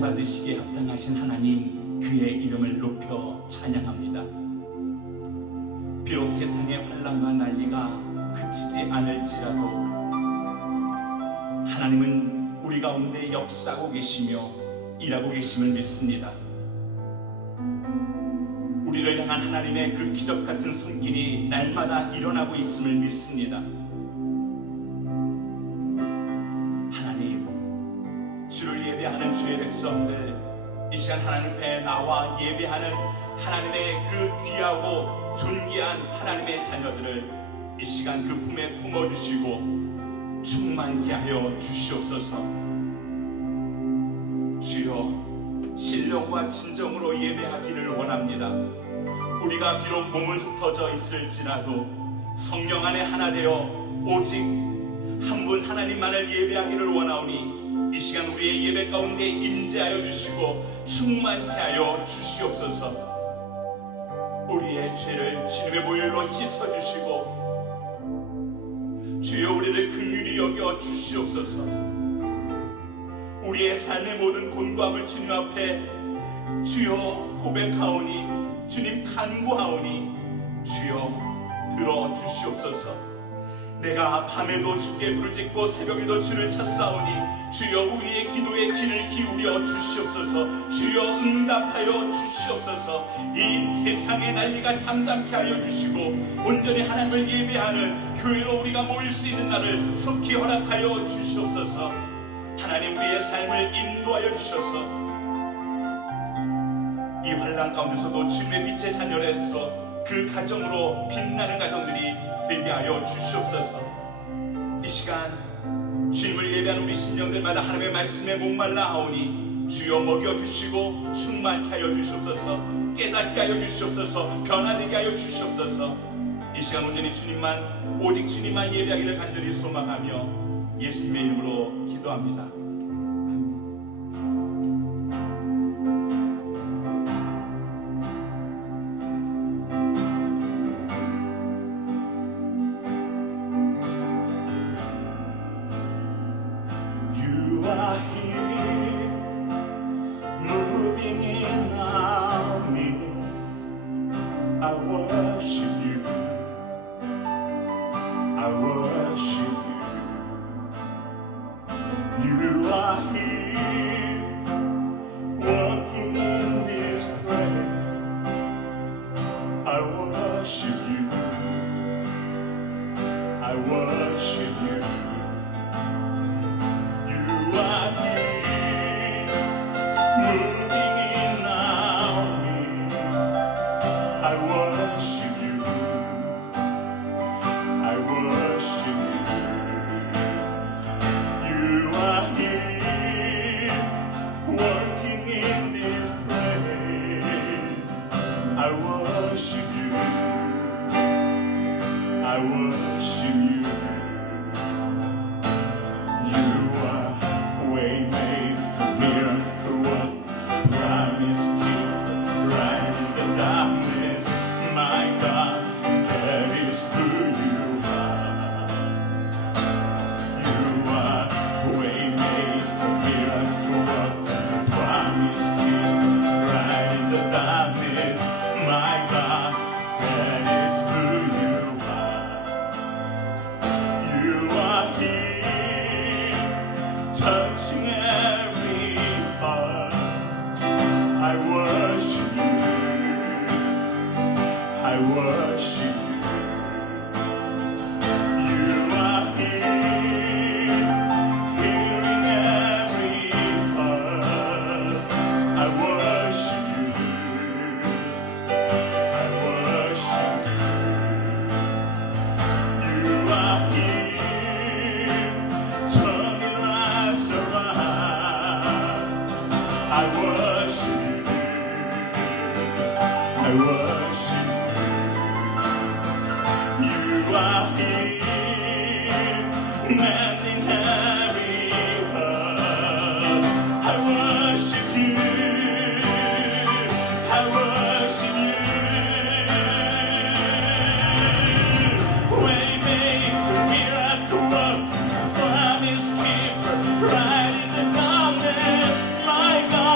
받으시기에 합당하신 하나님, 그의 이름을 높여 찬양합니다. 비록 세상의 환난과 난리가 그치지 않을지라도 하나님은 우리 가운데 역사하고 계시며 일하고 계심을 믿습니다. 우리를 향한 하나님의 그 기적 같은 손길이 날마다 일어나고 있음을 믿습니다. 하나님, 주를 예배하는 주의 백성들, 이 시간 하나님 앞에 나와 예배하는 하나님의 그 귀하고 존귀한 하나님의 자녀들을 이 시간 그 품에 품어주시고 충만케 하여 주시옵소서. 주여, 신령과 진정으로 예배하기를 원합니다. 우리가 비록 몸은 흩어져 있을지라도 성령 안에 하나 되어 오직 한 분 하나님만을 예배하기를 원하오니 이 시간 우리의 예배 가운데 임재하여 주시고 충만케 하여 주시옵소서. 우리의 죄를 주님의 보혈로 씻어주시고 주여 우리를 긍휼히 여겨 주시옵소서. 우리의 삶의 모든 곤고함을 주님 앞에 주여 고백하오니, 주님 간구하오니 주여 들어주시옵소서. 내가 밤에도 주께 부르짖고 새벽에도 주를 찾사오니 주여 우리의 기도에 귀를 기울여 주시옵소서. 주여 응답하여 주시옵소서. 이 세상의 난리가 잠잠케 하여 주시고 온전히 하나님을 예배하는 교회로 우리가 모일 수 있는 날을 속히 허락하여 주시옵소서. 하나님, 우리의 삶을 인도하여 주셔서 이 환난 가운데서도 주님의 빛의 자녀로서 그 가정으로 빛나는 가정들이 되게 하여 주시옵소서. 이 시간 주님을 예배하는 우리 심령들마다 하나님의 말씀에 목말라 하오니 주여 먹여주시고 충만케 하여 주시옵소서. 깨닫게 하여 주시옵소서. 변화되게 하여 주시옵소서. 이 시간 온전히 주님만, 오직 주님만 예배하기를 간절히 소망하며 예수님의 이름으로 기도합니다. I worship you. I worship you. You are here, walking in this place. I worship you. I worship you. You are here, moving in our midst. I worship you. I worship you. You are here, working in this place. I worship you. I worship you. You are way made, miracle work, promise keep, light in the darkness. My God, that is who you are. You are way made, miracle work, promise keep, light in the darkness. My God, that is who you are. You are here, touching every heart. I worship you. I worship you. You are here, healing every heart. I worship you. I worship you. You are here, turning lives around. I worship you. I worship you. You are here, mending every heart. I worship you. I worship you. Waymaker, miracle worker, promise keeper, right in the darkness. My God.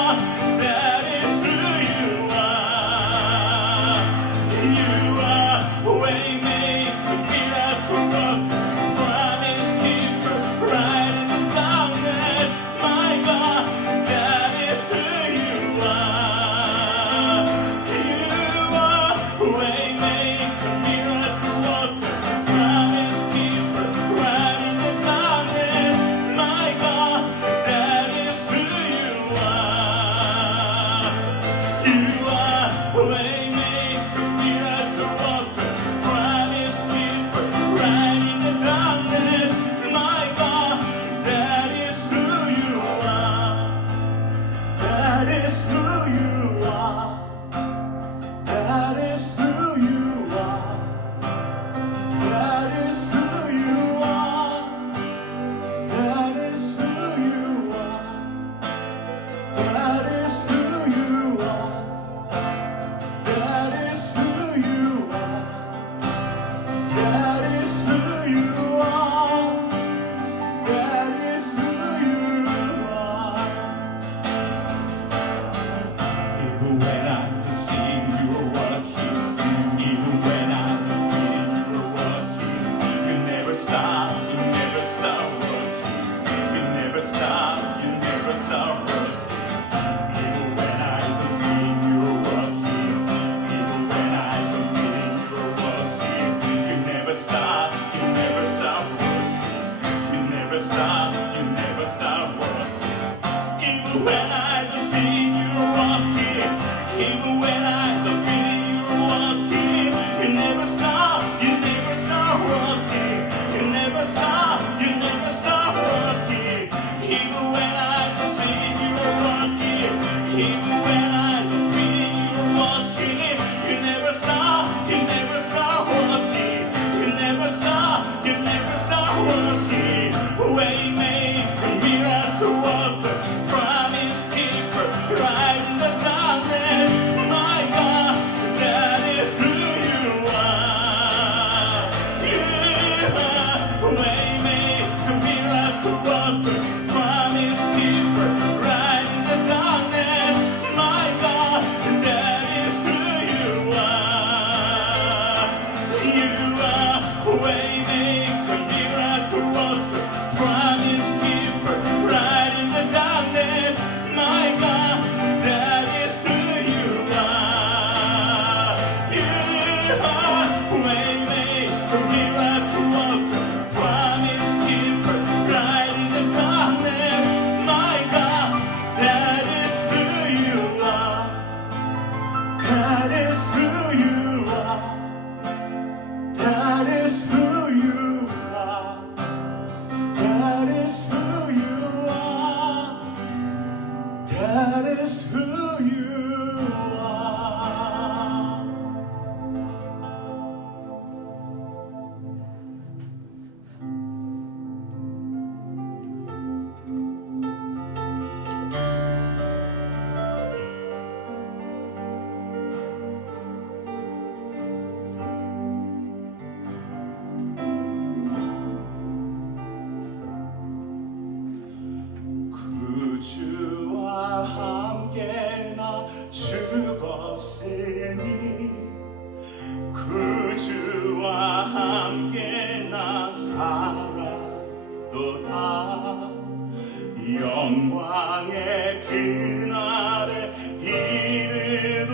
영광의 그날에 이르도록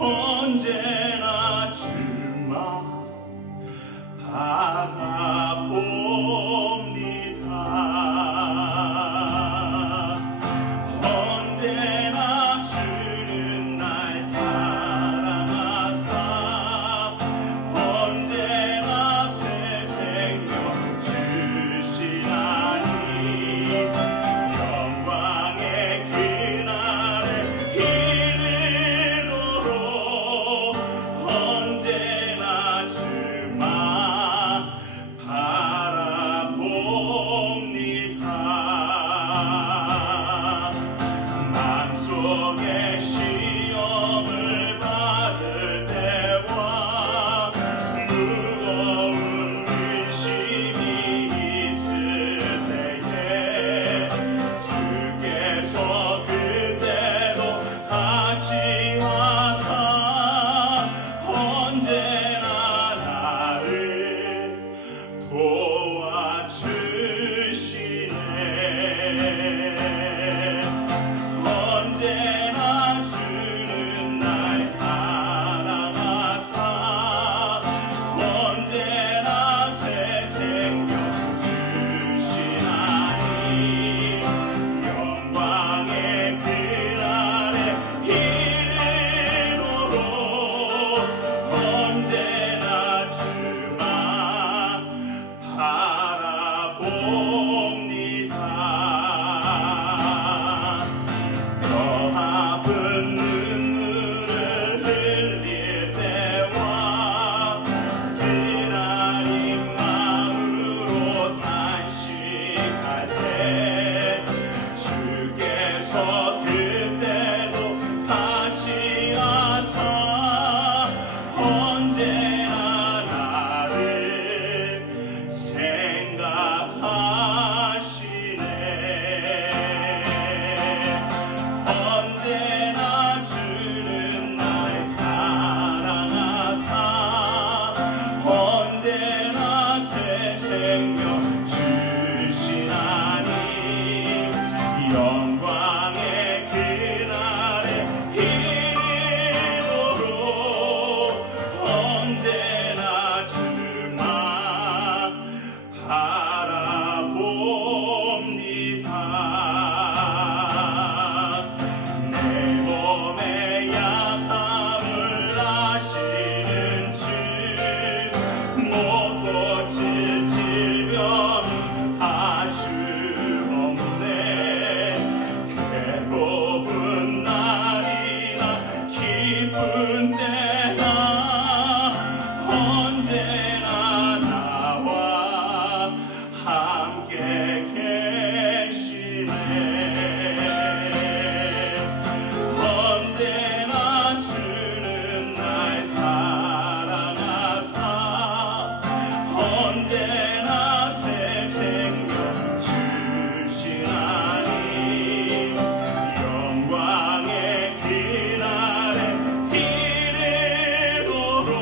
언제나 주만 바라봅니다. 언제나 주는 날 사랑하사 언제나 새 생명 주시나니 영광의 그날에 이르도록 언제나 주만 바라봅니다. 마음속에 시험을 받을 때와 무거운 근심이 있을 때에 주께서 그때도 같이 하사 언제나 나를 도와주시네. 언제나 주는 날 사랑하사 언제나 새 생명 주시나니 영광의 그날에 이르도록 언제나 주만 바라봅니다. 더 아픈 눈물을 흘릴 때와 쓰라린 마음으로 탄식할 때 주께서 그때도 같이 하사 언제나 나를 생각하시네. 언제나 주는 날 사랑하사 언제나 새 생명 주시나니 영광의 그날에 이르도록 언제나 주만 바라봅니다. 내 몸의 약함을 아시는 주 못 고칠 질병이 아주 없네. 괴로운 날이나 기쁜 때나 언제나 나와 함께 계시네. 언제나 주는 날 사랑하사 언제나 새 생명 주시나니 영광의 그날에 이르도록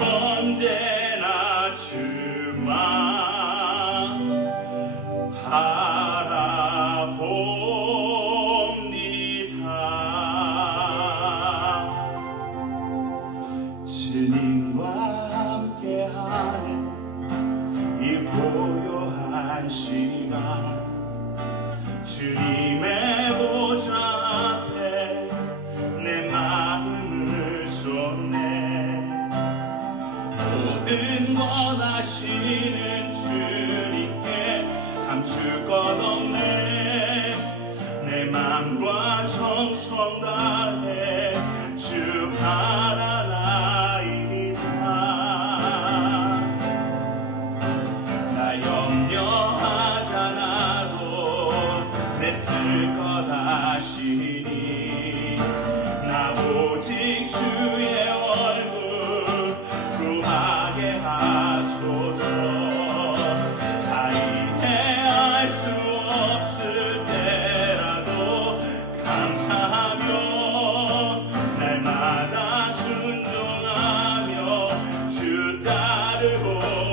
언제나 주만 바라봅니다. 주님과 함께하는 이 고요한 시간 주님의 보좌 앞에 내 마음을 쏟네. 모든 것 아시는 주님께 감출 것 없네. 내 맘과 정성 다해 주 바라나이다. 나 염려하잖아도 냈을 것 아시니 나 오직 주의 얼굴 구하게 하소서. 다 이해할 수 없을 때라도 감사하며 날마다 순종하며 주 따르오리다.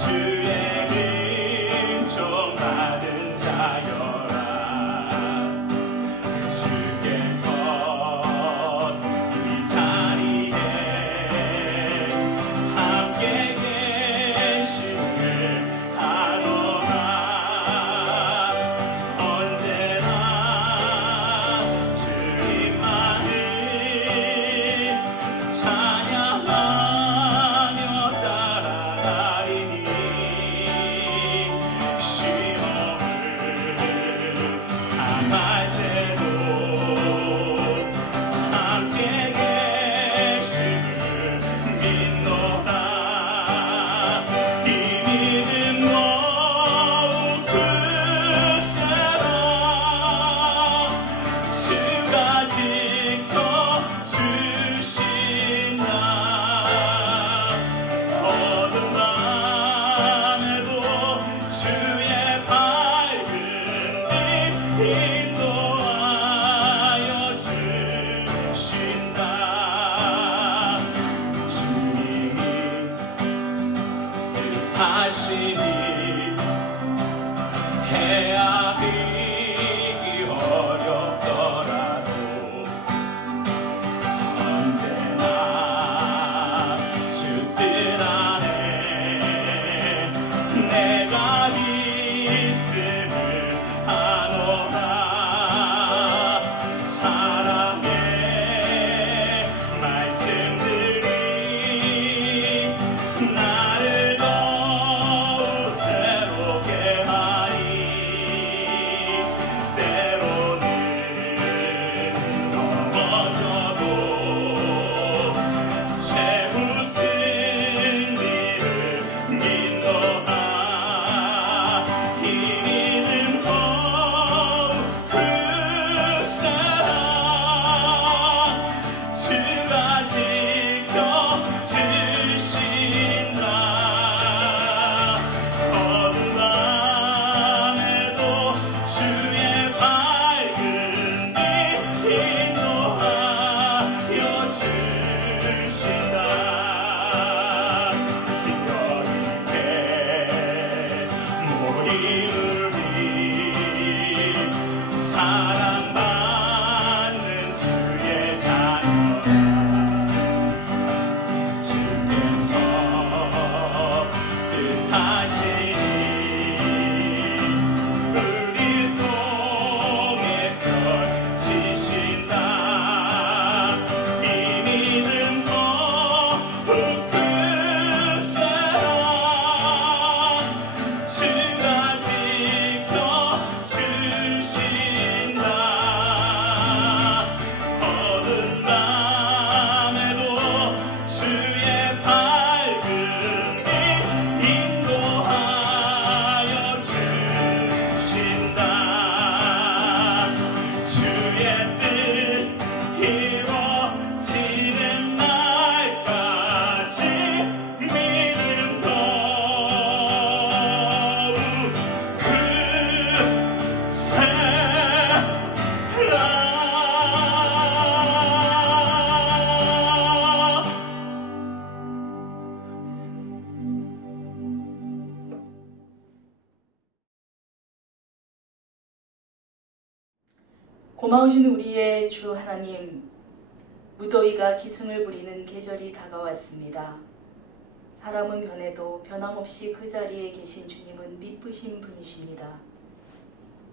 주의 은총 받은 자여라. 주께서 이 자리에 함께 계심을 아노라. 언제나 주님만을 찬양하며 따라가리니 시험을 당할 때도 함께 계심을 믿노라. 이 믿음 더욱 굳세라. 주가 지켜주신다. 어두운 밤에도 주의 밝은 빛 인도하여 주신다. 주님이 뜻하시니 헤아리기 어렵더라도 언제나 주 뜻 안에 내가 있음을 아노라. 사랑의 말씀들이 나를 더욱 새롭게 하리. 때로는 넘어져도 최후 승리를 믿노라. 이 믿음 더욱 굳세라. 주가 지켜주신다. 어두운 밤에도 주의 밝은 빛 인도하여 주신다. 여인께 모인 우리 사랑받는 주의 자녀라. 주께서 뜻하시니 우리 통해 펼치신다. 이 믿음 더욱 굳세라. 주가 지켜주신다. 어두운 밤에도 주의 밝은 빛 인도하여 주신다. 주의 뜻 이루어지는 날까지 믿음 더욱 굳세라. 고마우신 우리의 주 하나님, 무더위가 기승을 부리는 계절이 다가왔습니다. 사람은 변해도 변함없이 그 자리에 계신 주님은 미쁘신 분이십니다.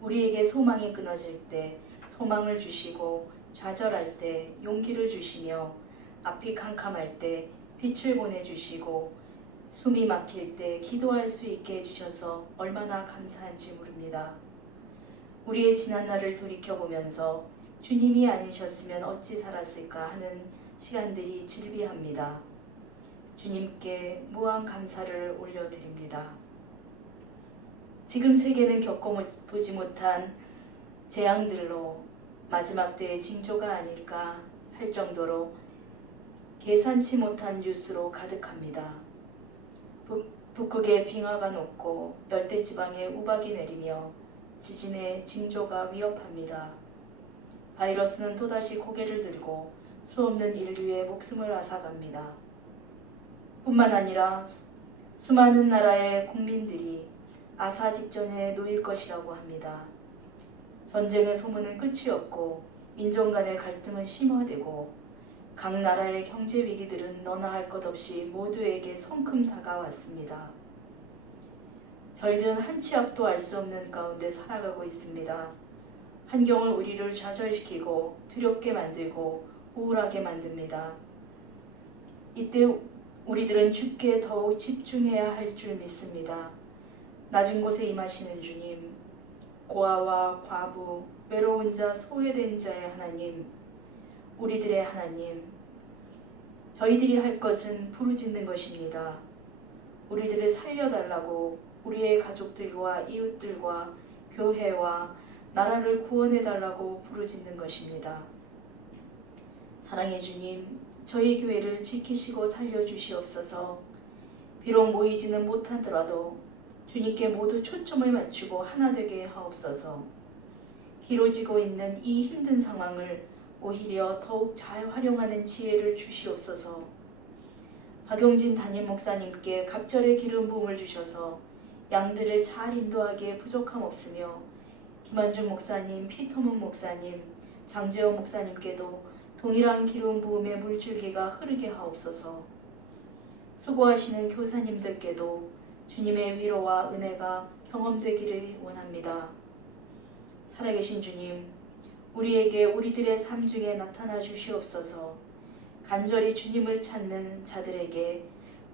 우리에게 소망이 끊어질 때 소망을 주시고, 좌절할 때 용기를 주시며, 앞이 캄캄할 때 빛을 보내주시고, 숨이 막힐 때 기도할 수 있게 해주셔서 얼마나 감사한지 모릅니다. 우리의 지난날을 돌이켜보면서 주님이 아니셨으면 어찌 살았을까 하는 시간들이 질비합니다. 주님께 무한 감사를 올려드립니다. 지금 세계는 겪어보지 못한 재앙들로 마지막 때의 징조가 아닐까 할 정도로 계산치 못한 뉴스로 가득합니다. 북극에 빙하가 녹고 열대지방에 우박이 내리며 지진의 징조가 위협합니다. 바이러스는 또다시 고개를 들고 수없는 인류의 목숨을 앗아갑니다. 뿐만 아니라 수많은 나라의 국민들이 아사 직전에 놓일 것이라고 합니다. 전쟁의 소문은 끝이 없고 인종 간의 갈등은 심화되고 각 나라의 경제 위기들은 너나 할 것 없이 모두에게 성큼 다가왔습니다. 저희들은 한 치 앞도 알 수 없는 가운데 살아가고 있습니다. 환경은 우리를 좌절시키고 두렵게 만들고 우울하게 만듭니다. 이때 우리들은 주께 더욱 집중해야 할 줄 믿습니다. 낮은 곳에 임하시는 주님, 고아와 과부, 외로운 자, 소외된 자의 하나님, 우리들의 하나님, 저희들이 할 것은 부르짖는 것입니다. 우리들을 살려달라고 우리의 가족들과 이웃들과 교회와 나라를 구원해달라고 부르짖는 것입니다. 사랑의 주님, 저희 교회를 지키시고 살려주시옵소서. 비록 모이지는 못하더라도 주님께 모두 초점을 맞추고 하나 되게 하옵소서. 길어지고 있는 이 힘든 상황을 오히려 더욱 잘 활용하는 지혜를 주시옵소서. 박용진 담임 목사님께 갑절의 기름 부음을 주셔서 양들을 잘 인도하기에 부족함 없으며 김한중 목사님, 피토문 목사님, 장재원 목사님께도 동일한 기름 부음의 물줄기가 흐르게 하옵소서. 수고하시는 교사님들께도 주님의 위로와 은혜가 경험되기를 원합니다. 살아계신 주님, 우리에게 우리들의 삶 중에 나타나 주시옵소서. 간절히 주님을 찾는 자들에게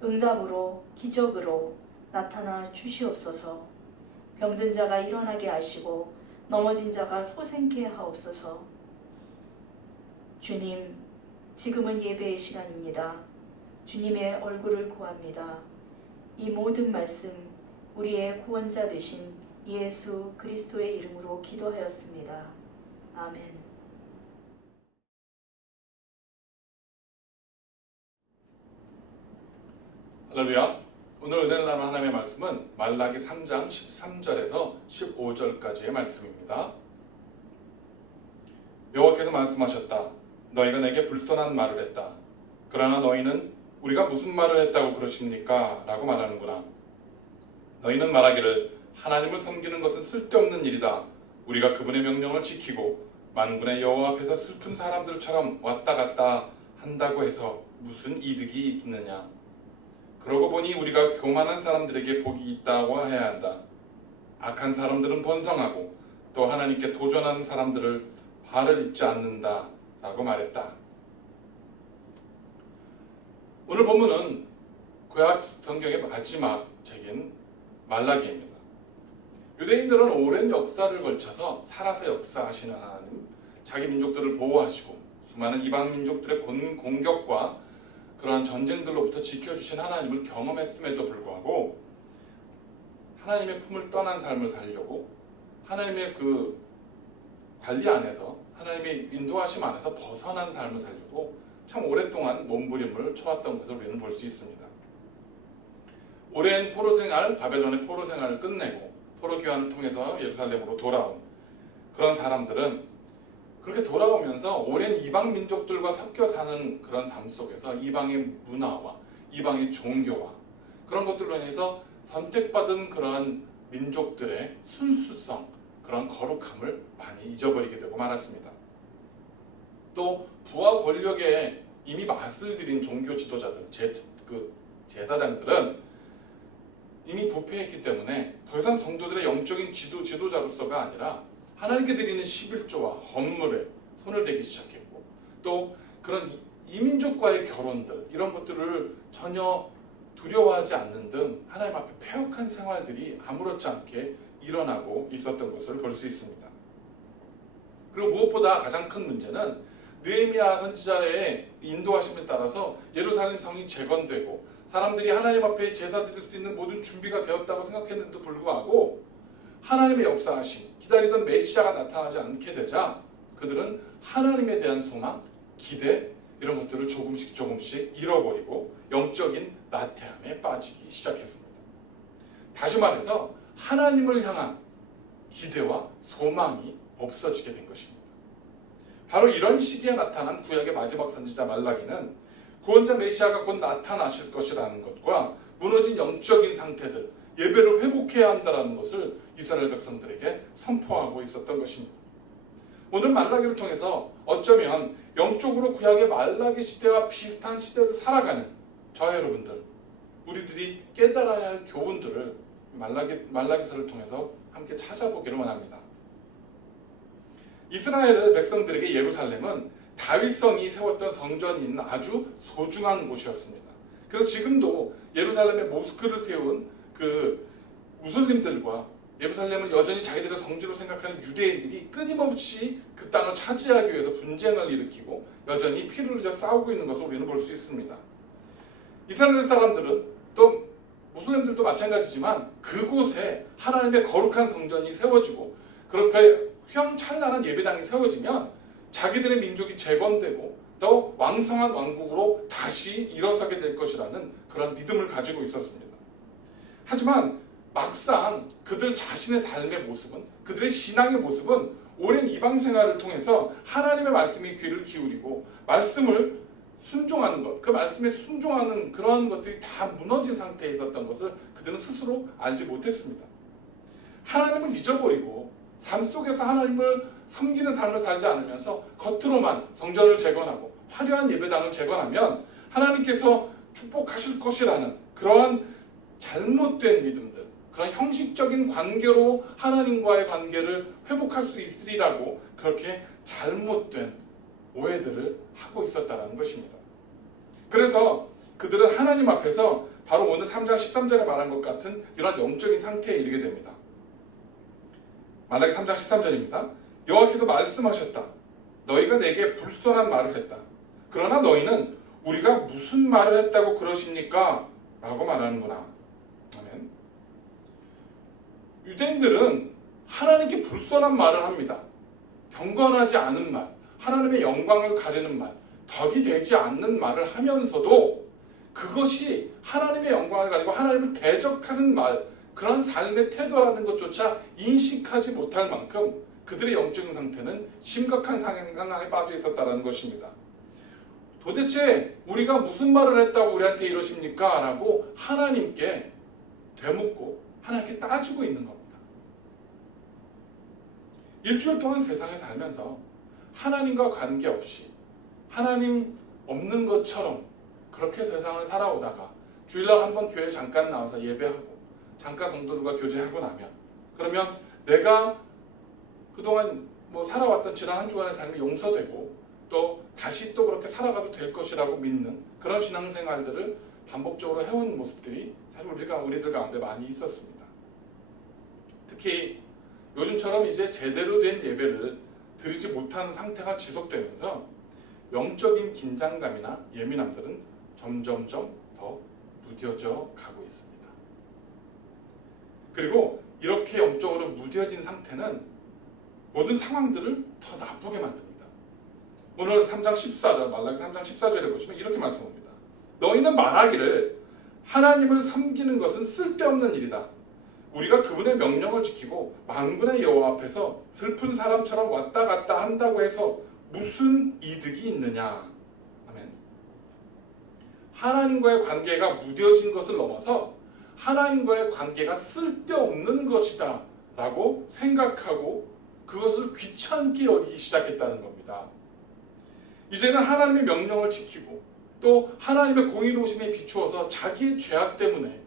응답으로 기적으로 나타나 주시옵소서. 병든 자가 일어나게 하시고 넘어진 자가 소생케 하옵소서. 주님, 지금은 예배의 시간입니다. 주님의 얼굴을 구합니다. 이 모든 말씀 우리의 구원자 되신 예수 그리스도의 이름으로 기도하였습니다. 아멘. 할렐루야. 오늘 은혜를 나눌 하나님의 말씀은 말라기 3장 13절에서 15절까지의 말씀입니다. 여호와께서 말씀하셨다. 너희가 내게 불손한 말을 했다. 그러나 너희는 우리가 무슨 말을 했다고 그러십니까? 라고 말하는구나. 너희는 말하기를 하나님을 섬기는 것은 쓸데없는 일이다. 우리가 그분의 명령을 지키고 만군의 여호와 앞에서 슬픈 사람들처럼 왔다 갔다 한다고 해서 무슨 이득이 있느냐. 그러고 보니 우리가 교만한 사람들에게 복이 있다고 해야 한다. 악한 사람들은 번성하고 또 하나님께 도전하는 사람들을 화를 입지 않는다 라고 말했다. 오늘 본문은 구약 성경의 마지막 책인 말라기입니다. 유대인들은 오랜 역사를 걸쳐서 살아서 역사하시는 하나님, 자기 민족들을 보호하시고 수많은 이방 민족들의 공격과 그러한 전쟁들로부터 지켜주신 하나님을 경험했음에도 불구하고 하나님의 품을 떠난 삶을 살려고 하나님의 그 관리 안에서 하나님의 인도하심 안에서 벗어난 삶을 살려고 참 오랫동안 몸부림을 쳐왔던 것을 우리는 볼 수 있습니다. 오랜 포로생활, 바벨론의 포로생활을 끝내고 포로교환을 통해서 예루살렘으로 돌아온 그런 사람들은 그렇게 돌아오면서 오랜 이방 민족들과 섞여 사는 그런 삶 속에서 이방의 문화와 이방의 종교와 그런 것들로 인해서 선택받은 그러한 민족들의 순수성, 그런 거룩함을 많이 잊어버리게 되고 말았습니다. 또 부와 권력에 이미 맛을 들인 종교 지도자들, 제사장들은 이미 부패했기 때문에 더 이상 성도들의 영적인 지도자로서가 아니라 하나님께 드리는 11조와 헌물에 손을 대기 시작했고 또 그런 이민족과의 결혼들 이런 것들을 전혀 두려워하지 않는 등 하나님 앞에 패역한 생활들이 아무렇지 않게 일어나고 있었던 것을 볼 수 있습니다. 그리고 무엇보다 가장 큰 문제는 느헤미야 선지자의 인도하심에 따라서 예루살렘 성이 재건되고 사람들이 하나님 앞에 제사 드릴 수 있는 모든 준비가 되었다고 생각했는데도 불구하고 하나님의 역사하심, 기다리던 메시아가 나타나지 않게 되자 그들은 하나님에 대한 소망, 기대 이런 것들을 조금씩 잃어버리고 영적인 나태함에 빠지기 시작했습니다. 다시 말해서 하나님을 향한 기대와 소망이 없어지게 된 것입니다. 바로 이런 시기에 나타난 구약의 마지막 선지자 말라기는 구원자 메시아가 곧 나타나실 것이라는 것과 무너진 영적인 상태들, 예배를 회복해야 한다는 것을 이스라엘 백성들에게 선포하고 있었던 것입니다. 오늘 말라기를 통해서 어쩌면 영적으로 구약의 말라기 시대와 비슷한 시대를 살아가는 저와 여러분들, 우리들이 깨달아야 할 교훈들을 말라기서를 통해서 함께 찾아보기를 원합니다. 이스라엘 백성들에게 예루살렘은 다윗성이 세웠던 성전인 아주 소중한 곳이었습니다. 그래서 지금도 예루살렘에 모스크를 세운 그 무슬림들과 예루살렘을 여전히 자기들의 성지로 생각하는 유대인들이 끊임없이 그 땅을 차지하기 위해서 분쟁을 일으키고 여전히 피를 흘려 싸우고 있는 것을 우리는 볼 수 있습니다. 이스라엘 사람들은 또 무슬림들도 마찬가지지만 그곳에 하나님의 거룩한 성전이 세워지고 그렇게 휘황찬란한 예배당이 세워지면 자기들의 민족이 재건되고 더 왕성한 왕국으로 다시 일어서게 될 것이라는 그런 믿음을 가지고 있었습니다. 하지만 막상 그들 자신의 삶의 모습은, 그들의 신앙의 모습은 오랜 이방 생활을 통해서 하나님의 말씀에 귀를 기울이고 말씀을 순종하는 것, 그 말씀에 순종하는 그러한 것들이 다 무너진 상태에 있었던 것을 그들은 스스로 알지 못했습니다. 하나님을 잊어버리고 삶 속에서 하나님을 섬기는 삶을 살지 않으면서 겉으로만 성전을 재건하고 화려한 예배당을 재건하면 하나님께서 축복하실 것이라는 그러한 잘못된 믿음들, 그런 형식적인 관계로 하나님과의 관계를 회복할 수 있으리라고 그렇게 잘못된 오해들을 하고 있었다는 것입니다. 그래서 그들은 하나님 앞에서 바로 오늘 3장 13절에 말한 것 같은 이런 영적인 상태에 이르게 됩니다. 말라기 3장 13절입니다. 여호와께서 말씀하셨다. 너희가 내게 불선한 말을 했다. 그러나 너희는 우리가 무슨 말을 했다고 그러십니까? 라고 말하는구나. 아멘. 유대인들은 하나님께 불선한 말을 합니다. 경건하지 않은 말, 하나님의 영광을 가리는 말, 덕이 되지 않는 말을 하면서도 그것이 하나님의 영광을 가리고 하나님을 대적하는 말, 그런 삶의 태도라는 것조차 인식하지 못할 만큼 그들의 영적인 상태는 심각한 상황에 빠져 있었다는 것입니다. 도대체 우리가 무슨 말을 했다고 우리한테 이러십니까? 라고 하나님께 되묻고 하나님께 따지고 있는 겁니다. 일주일 동안 세상에 살면서 하나님과 관계없이 하나님 없는 것처럼 그렇게 세상을 살아오다가 주일날 한번 교회 잠깐 나와서 예배하고 잠깐 성도들과 교제하고 나면 그러면 내가 그동안 살아왔던 지난 한 주간의 삶이 용서되고 또 다시 또 그렇게 살아가도 될 것이라고 믿는 그런 신앙생활들을 반복적으로 해온 모습들이 사실 우리들 가운데 많이 있었습니다. 특히 요즘처럼 이제 제대로 된 예배를 드리지 못하는 상태가 지속되면서 영적인 긴장감이나 예민함들은 점점점 더 무뎌져 가고 있습니다. 그리고 이렇게 영적으로 무뎌진 상태는 모든 상황들을 더 나쁘게 만듭니다. 오늘 3장 14절, 말라기 3장 14절에 보시면 이렇게 말씀합니다. 너희는 말하기를 하나님을 섬기는 것은 쓸데없는 일이다. 우리가 그분의 명령을 지키고 만군의 여호와 앞에서 슬픈 사람처럼 왔다 갔다 한다고 해서 무슨 이득이 있느냐. 아멘. 하나님과의 관계가 무뎌진 것을 넘어서 하나님과의 관계가 쓸데없는 것이다 라고 생각하고 그것을 귀찮게 여기기 시작했다는 겁니다. 이제는 하나님의 명령을 지키고 또 하나님의 공의로우심에 비추어서 자기의 죄악 때문에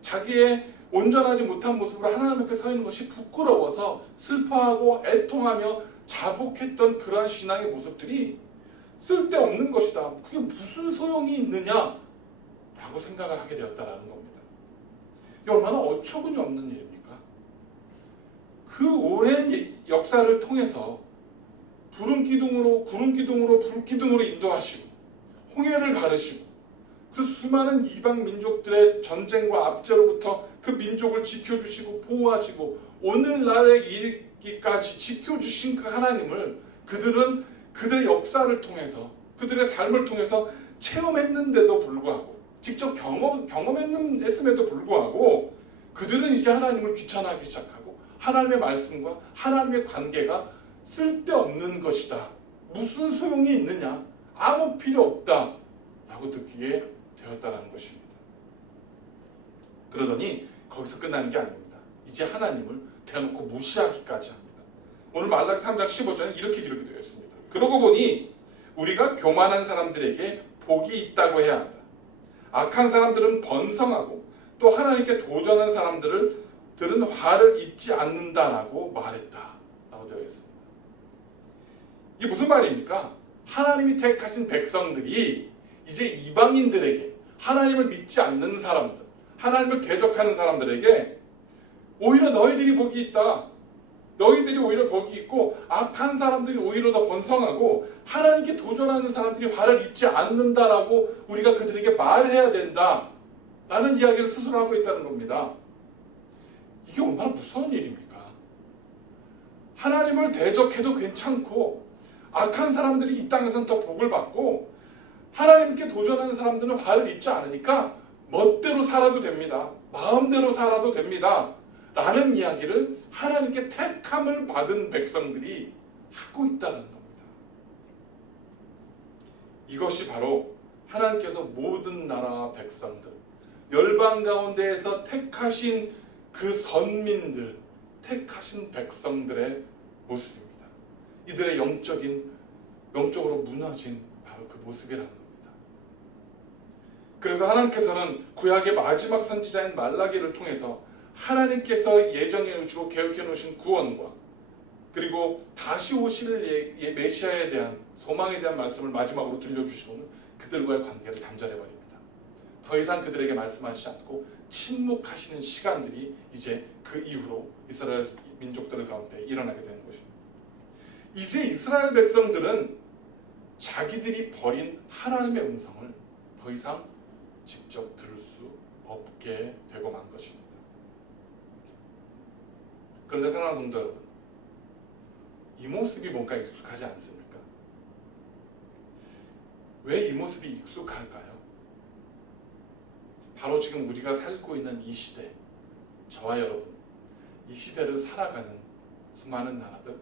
자기의 온전하지 못한 모습으로 하나님 앞에 서 있는 것이 부끄러워서 슬퍼하고 애통하며 자복했던 그러한 신앙의 모습들이 쓸데없는 것이다. 그게 무슨 소용이 있느냐? 라고 생각을 하게 되었다는 겁니다. 이게 얼마나 어처구니 없는 일입니까? 그 오랜 역사를 통해서 구름 기둥으로 불 기둥으로 인도하시고 홍해를 가르시고 그 수많은 이방 민족들의 전쟁과 압제로부터 그 민족을 지켜주시고 보호하시고 오늘날에 이르기까지 지켜주신 그 하나님을 그들은 그들의 역사를 통해서 그들의 삶을 통해서 체험했는데도 불구하고 직접 경험했음에도 불구하고 그들은 이제 하나님을 귀찮아하기 시작하고 하나님의 말씀과 하나님의 관계가 쓸데없는 것이다. 무슨 소용이 있느냐? 아무 필요 없다. 라고 느끼게 되었다는 것입니다. 그러더니 거기서 끝나는 게 아닙니다. 이제 하나님을 대놓고 무시하기까지 합니다. 오늘 말라기 3장 15절에 이렇게 기록이 되어 있습니다. 그러고 보니 우리가 교만한 사람들에게 복이 있다고 해야 한다. 악한 사람들은 번성하고 또 하나님께 도전한 사람들은 화를 입지 않는다라고 말했다 라고 되어 있습니다. 이게 무슨 말입니까? 하나님이 택하신 백성들이 이제 이방인들에게, 하나님을 믿지 않는 사람들, 하나님을 대적하는 사람들에게 오히려 너희들이 복이 있다, 너희들이 오히려 복이 있고 악한 사람들이 오히려 더 번성하고 하나님께 도전하는 사람들이 화를 입지 않는다라고 우리가 그들에게 말해야 된다 라는 이야기를 스스로 하고 있다는 겁니다. 이게 얼마나 무서운 일입니까? 하나님을 대적해도 괜찮고 악한 사람들이 이 땅에서는 더 복을 받고 하나님께 도전하는 사람들은 화를 입지 않으니까 멋대로 살아도 됩니다. 마음대로 살아도 됩니다. 라는 이야기를 하나님께 택함을 받은 백성들이 하고 있다는 겁니다. 이것이 바로 하나님께서 모든 나라 백성들, 열방 가운데에서 택하신 그 선민들, 택하신 백성들의 모습입니다. 이들의 영적으로 무너진 바로 그 모습이라는 겁니다. 그래서 하나님께서는 구약의 마지막 선지자인 말라기를 통해서 하나님께서 예정해 놓으시고 계획해 놓으신 구원과 그리고 다시 오실 메시아에 대한 소망에 대한 말씀을 마지막으로 들려주시고는 그들과의 관계를 단절해 버립니다. 더 이상 그들에게 말씀하시지 않고 침묵하시는 시간들이 이제 그 이후로 이스라엘 민족들 가운데 일어나게 되는 것입니다. 이제 이스라엘 백성들은 자기들이 버린 하나님의 음성을 더 이상 직접 들을 수 없게 되고 만 것입니다. 그런데 사랑하는 성도 여러분, 이 모습이 뭔가 익숙하지 않습니까? 왜 이 모습이 익숙할까요? 바로 지금 우리가 살고 있는 이 시대, 저와 여러분, 이 시대를 살아가는 수많은 나라들,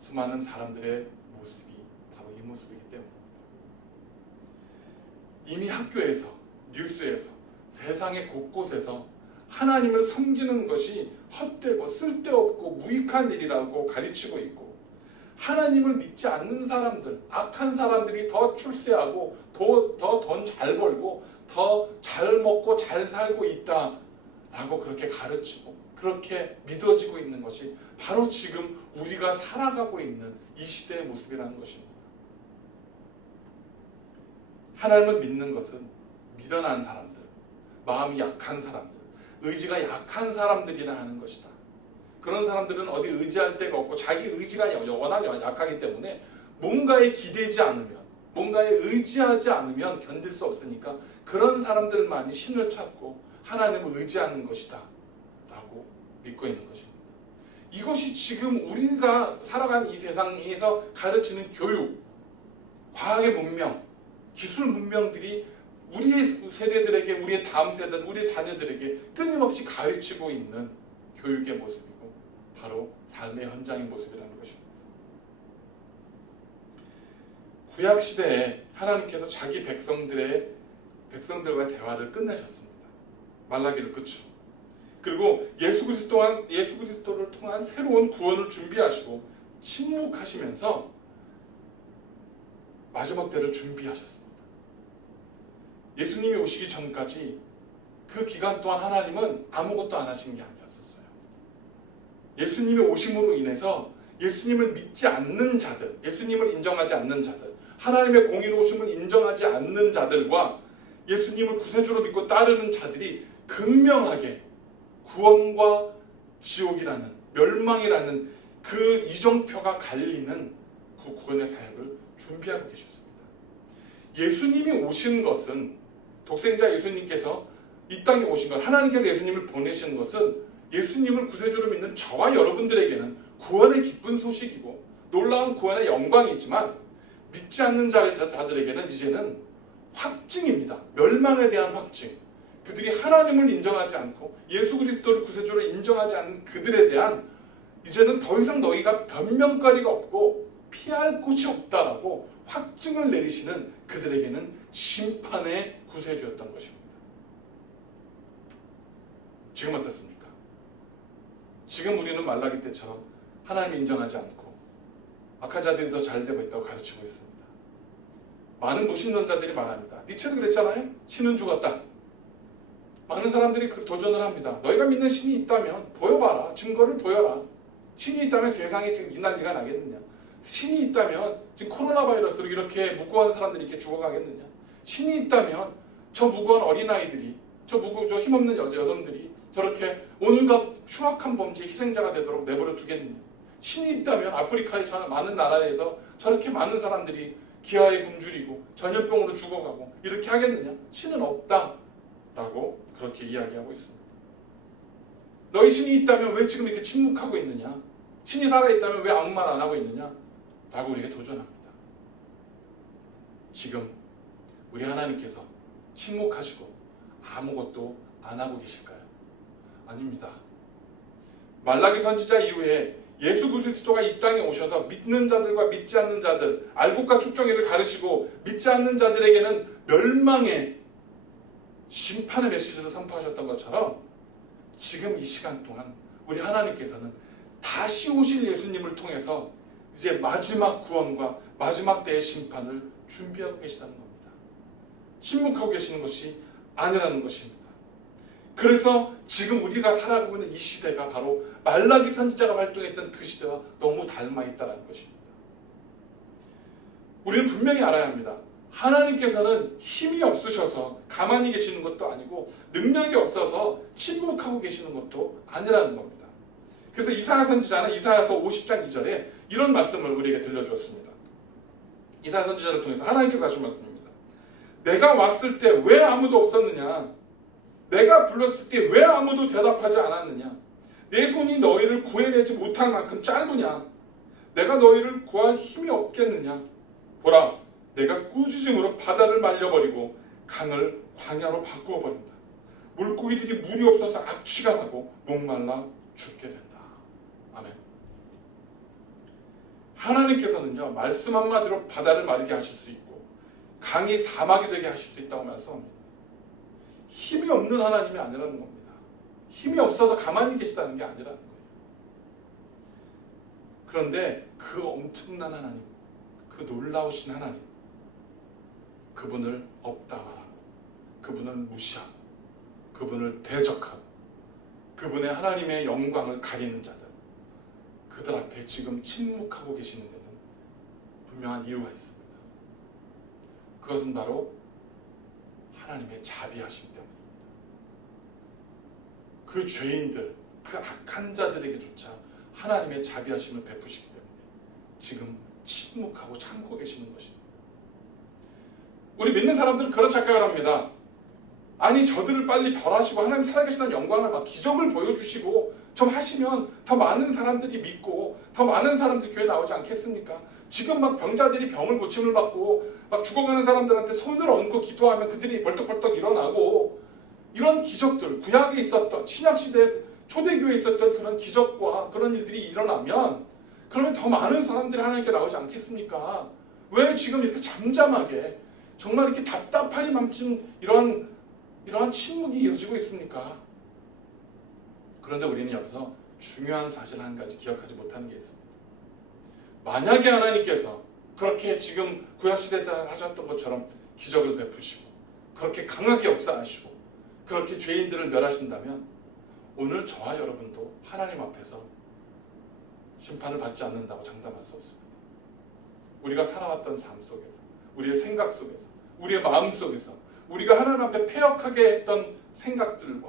수많은 사람들의 모습이 바로 이 모습이기 때문입니다. 이미 학교에서, 뉴스에서, 세상의 곳곳에서 하나님을 섬기는 것이 헛되고 쓸데없고 무익한 일이라고 가르치고 있고 하나님을 믿지 않는 사람들, 악한 사람들이 더 출세하고 더 돈 잘 벌고 더 잘 먹고 잘 살고 있다라고 그렇게 가르치고 그렇게 믿어지고 있는 것이 바로 지금 우리가 살아가고 있는 이 시대의 모습이라는 것입니다. 하나님을 믿는 것은 미련한 사람들, 마음이 약한 사람들, 의지가 약한 사람들이나 하는 것이다. 그런 사람들은 어디 의지할 데가 없고 자기 의지가 워낙 약하기 때문에 뭔가에 기대지 않으면, 뭔가에 의지하지 않으면 견딜 수 없으니까 그런 사람들만이 신을 찾고 하나님을 의지하는 것이다 라고 믿고 있는 것입니다. 이것이 지금 우리가 살아가는 이 세상에서 가르치는 교육, 과학의 문명, 기술 문명들이 우리의 세대들에게, 우리의 다음 세대, 우리의 자녀들에게 끊임없이 가르치고 있는 교육의 모습이고 바로 삶의 현장의 모습이라는 것입니다. 구약 시대에 하나님께서 자기 백성들과의 대화를 끝내셨습니다. 말라기를 끝으로. 그리고 예수 그리스도를 통한 새로운 구원을 준비하시고 침묵하시면서 마지막 때를 준비하셨습니다. 예수님이 오시기 전까지 그 기간 동안 하나님은 아무것도 안 하신 게 아니었었어요. 예수님의 오심으로 인해서 예수님을 믿지 않는 자들, 예수님을 인정하지 않는 자들, 하나님의 공의로우심을 인정하지 않는 자들과 예수님을 구세주로 믿고 따르는 자들이 극명하게 구원과 지옥이라는, 멸망이라는 그 이정표가 갈리는 그 구원의 사역을 준비하고 계셨습니다. 예수님이 오신 것은, 독생자 예수님께서 이 땅에 오신 것, 하나님께서 예수님을 보내신 것은 예수님을 구세주로 믿는 저와 여러분들에게는 구원의 기쁜 소식이고 놀라운 구원의 영광이지만 믿지 않는 자들에게는 이제는 확증입니다. 멸망에 대한 확증. 그들이 하나님을 인정하지 않고 예수 그리스도를 구세주로 인정하지 않는 그들에 대한 이제는 더 이상 너희가 변명거리가 없고 피할 곳이 없다라고 확증을 내리시는 그들에게는 심판의 구세주였던 것입니다. 지금 어떻습니까? 지금 우리는 말라기 때처럼 하나님을 인정하지 않고 악한 자들이 더 잘 되고 있다고 가르치고 있습니다. 많은 무신론자들이 말합니다. 니체도 그랬잖아요. 신은 죽었다. 많은 사람들이 그 도전을 합니다. 너희가 믿는 신이 있다면 보여봐라. 증거를 보여라. 신이 있다면 세상에 지금 이 난리가 나겠느냐. 신이 있다면 지금 코로나 바이러스로 이렇게 무고한 사람들이 이렇게 죽어가겠느냐. 신이 있다면 저 무고한 어린아이들이 저 힘없는 여성들이 저렇게 온갖 흉악한 범죄 희생자가 되도록 내버려 두겠느냐. 신이 있다면 아프리카의 많은 나라에서 저렇게 많은 사람들이 기아에 굶주리고 전염병으로 죽어가고 이렇게 하겠느냐. 신은 없다라고 그렇게 이야기하고 있습니다. 너희 신이 있다면 왜 지금 이렇게 침묵하고 있느냐. 신이 살아있다면 왜 아무 말 안 하고 있느냐 라고 우리에게 도전합니다. 지금 우리 하나님께서 침묵하시고 아무것도 안 하고 계실까요? 아닙니다. 말라기 선지자 이후에 예수 그리스도가 이 땅에 오셔서 믿는 자들과 믿지 않는 자들, 알곡과 축정이를 가르치고 믿지 않는 자들에게는 멸망의 심판의 메시지를 선포하셨던 것처럼 지금 이 시간 동안 우리 하나님께서는 다시 오실 예수님을 통해서 이제 마지막 구원과 마지막 때의 심판을 준비하고 계시다는 겁니다. 침묵하고 계시는 것이 아니라는 것입니다. 그래서 지금 우리가 살아가고 있는 이 시대가 바로 말라기 선지자가 활동했던 그 시대와 너무 닮아 있다는 것입니다. 우리는 분명히 알아야 합니다. 하나님께서는 힘이 없으셔서 가만히 계시는 것도 아니고 능력이 없어서 침묵하고 계시는 것도 아니라는 겁니다. 그래서 이사야 선지자는 이사야서 50장 2절에 이런 말씀을 우리에게 들려주었습니다. 이사야 선지자를 통해서 하나님께서 하신 말씀입니다. 내가 왔을 때 왜 아무도 없었느냐? 내가 불렀을 때 왜 아무도 대답하지 않았느냐? 내 손이 너희를 구해내지 못할 만큼 짧으냐? 내가 너희를 구할 힘이 없겠느냐? 보라, 내가 꾸짖음으로 바다를 말려버리고 강을 광야로 바꾸어 버린다. 물고기들이 물이 없어서 악취가 나고 목말라 죽게 된다. 아멘. 하나님께서는요, 말씀 한마디로 바다를 마르게 하실 수 있고 강이 사막이 되게 하실 수 있다고 말씀합니다. 힘이 없는 하나님이 아니라는 겁니다. 힘이 없어서 가만히 계시다는 게 아니라는 거예요. 그런데 그 엄청난 하나님, 그 놀라우신 하나님, 그분을 없다 말하고 그분을 무시하고 그분을 대적하고 그분의 하나님의 영광을 가리는 자들, 그들 앞에 지금 침묵하고 계시는 데는 분명한 이유가 있습니다. 그것은 바로 하나님의 자비하심 때문입니다. 그 죄인들, 그 악한 자들에게조차 하나님의 자비하심을 베푸시기 때문에 지금 침묵하고 참고 계시는 것입니다. 우리 믿는 사람들은 그런 착각을 합니다. 아니, 저들을 빨리 벌하시고 하나님 살아계시는 영광을 막 기적을 보여주시고 좀 하시면 더 많은 사람들이 믿고 더 많은 사람들이 교회 나오지 않겠습니까? 지금 막 병자들이 병을 고침을 받고 막 죽어가는 사람들한테 손을 얹고 기도하면 그들이 벌떡벌떡 일어나고, 이런 기적들, 구약에 있었던 신약시대 초대교회에 있었던 그런 기적과 그런 일들이 일어나면 그러면 더 많은 사람들이 하나님께 나오지 않겠습니까? 왜 지금 이렇게 잠잠하게 정말 이렇게 답답하니 맘친 이러한 침묵이 이어지고 있습니까? 그런데 우리는 여기서 중요한 사실 한 가지 기억하지 못하는 게 있습니다. 만약에 하나님께서 그렇게 지금 구약시대 때 하셨던 것처럼 기적을 베푸시고 그렇게 강하게 역사하시고 그렇게 죄인들을 멸하신다면 오늘 저와 여러분도 하나님 앞에서 심판을 받지 않는다고 장담할 수 없습니다. 우리가 살아왔던 삶 속에서, 우리의 생각 속에서, 우리의 마음 속에서 우리가 하나님 앞에 패역하게 했던 생각들과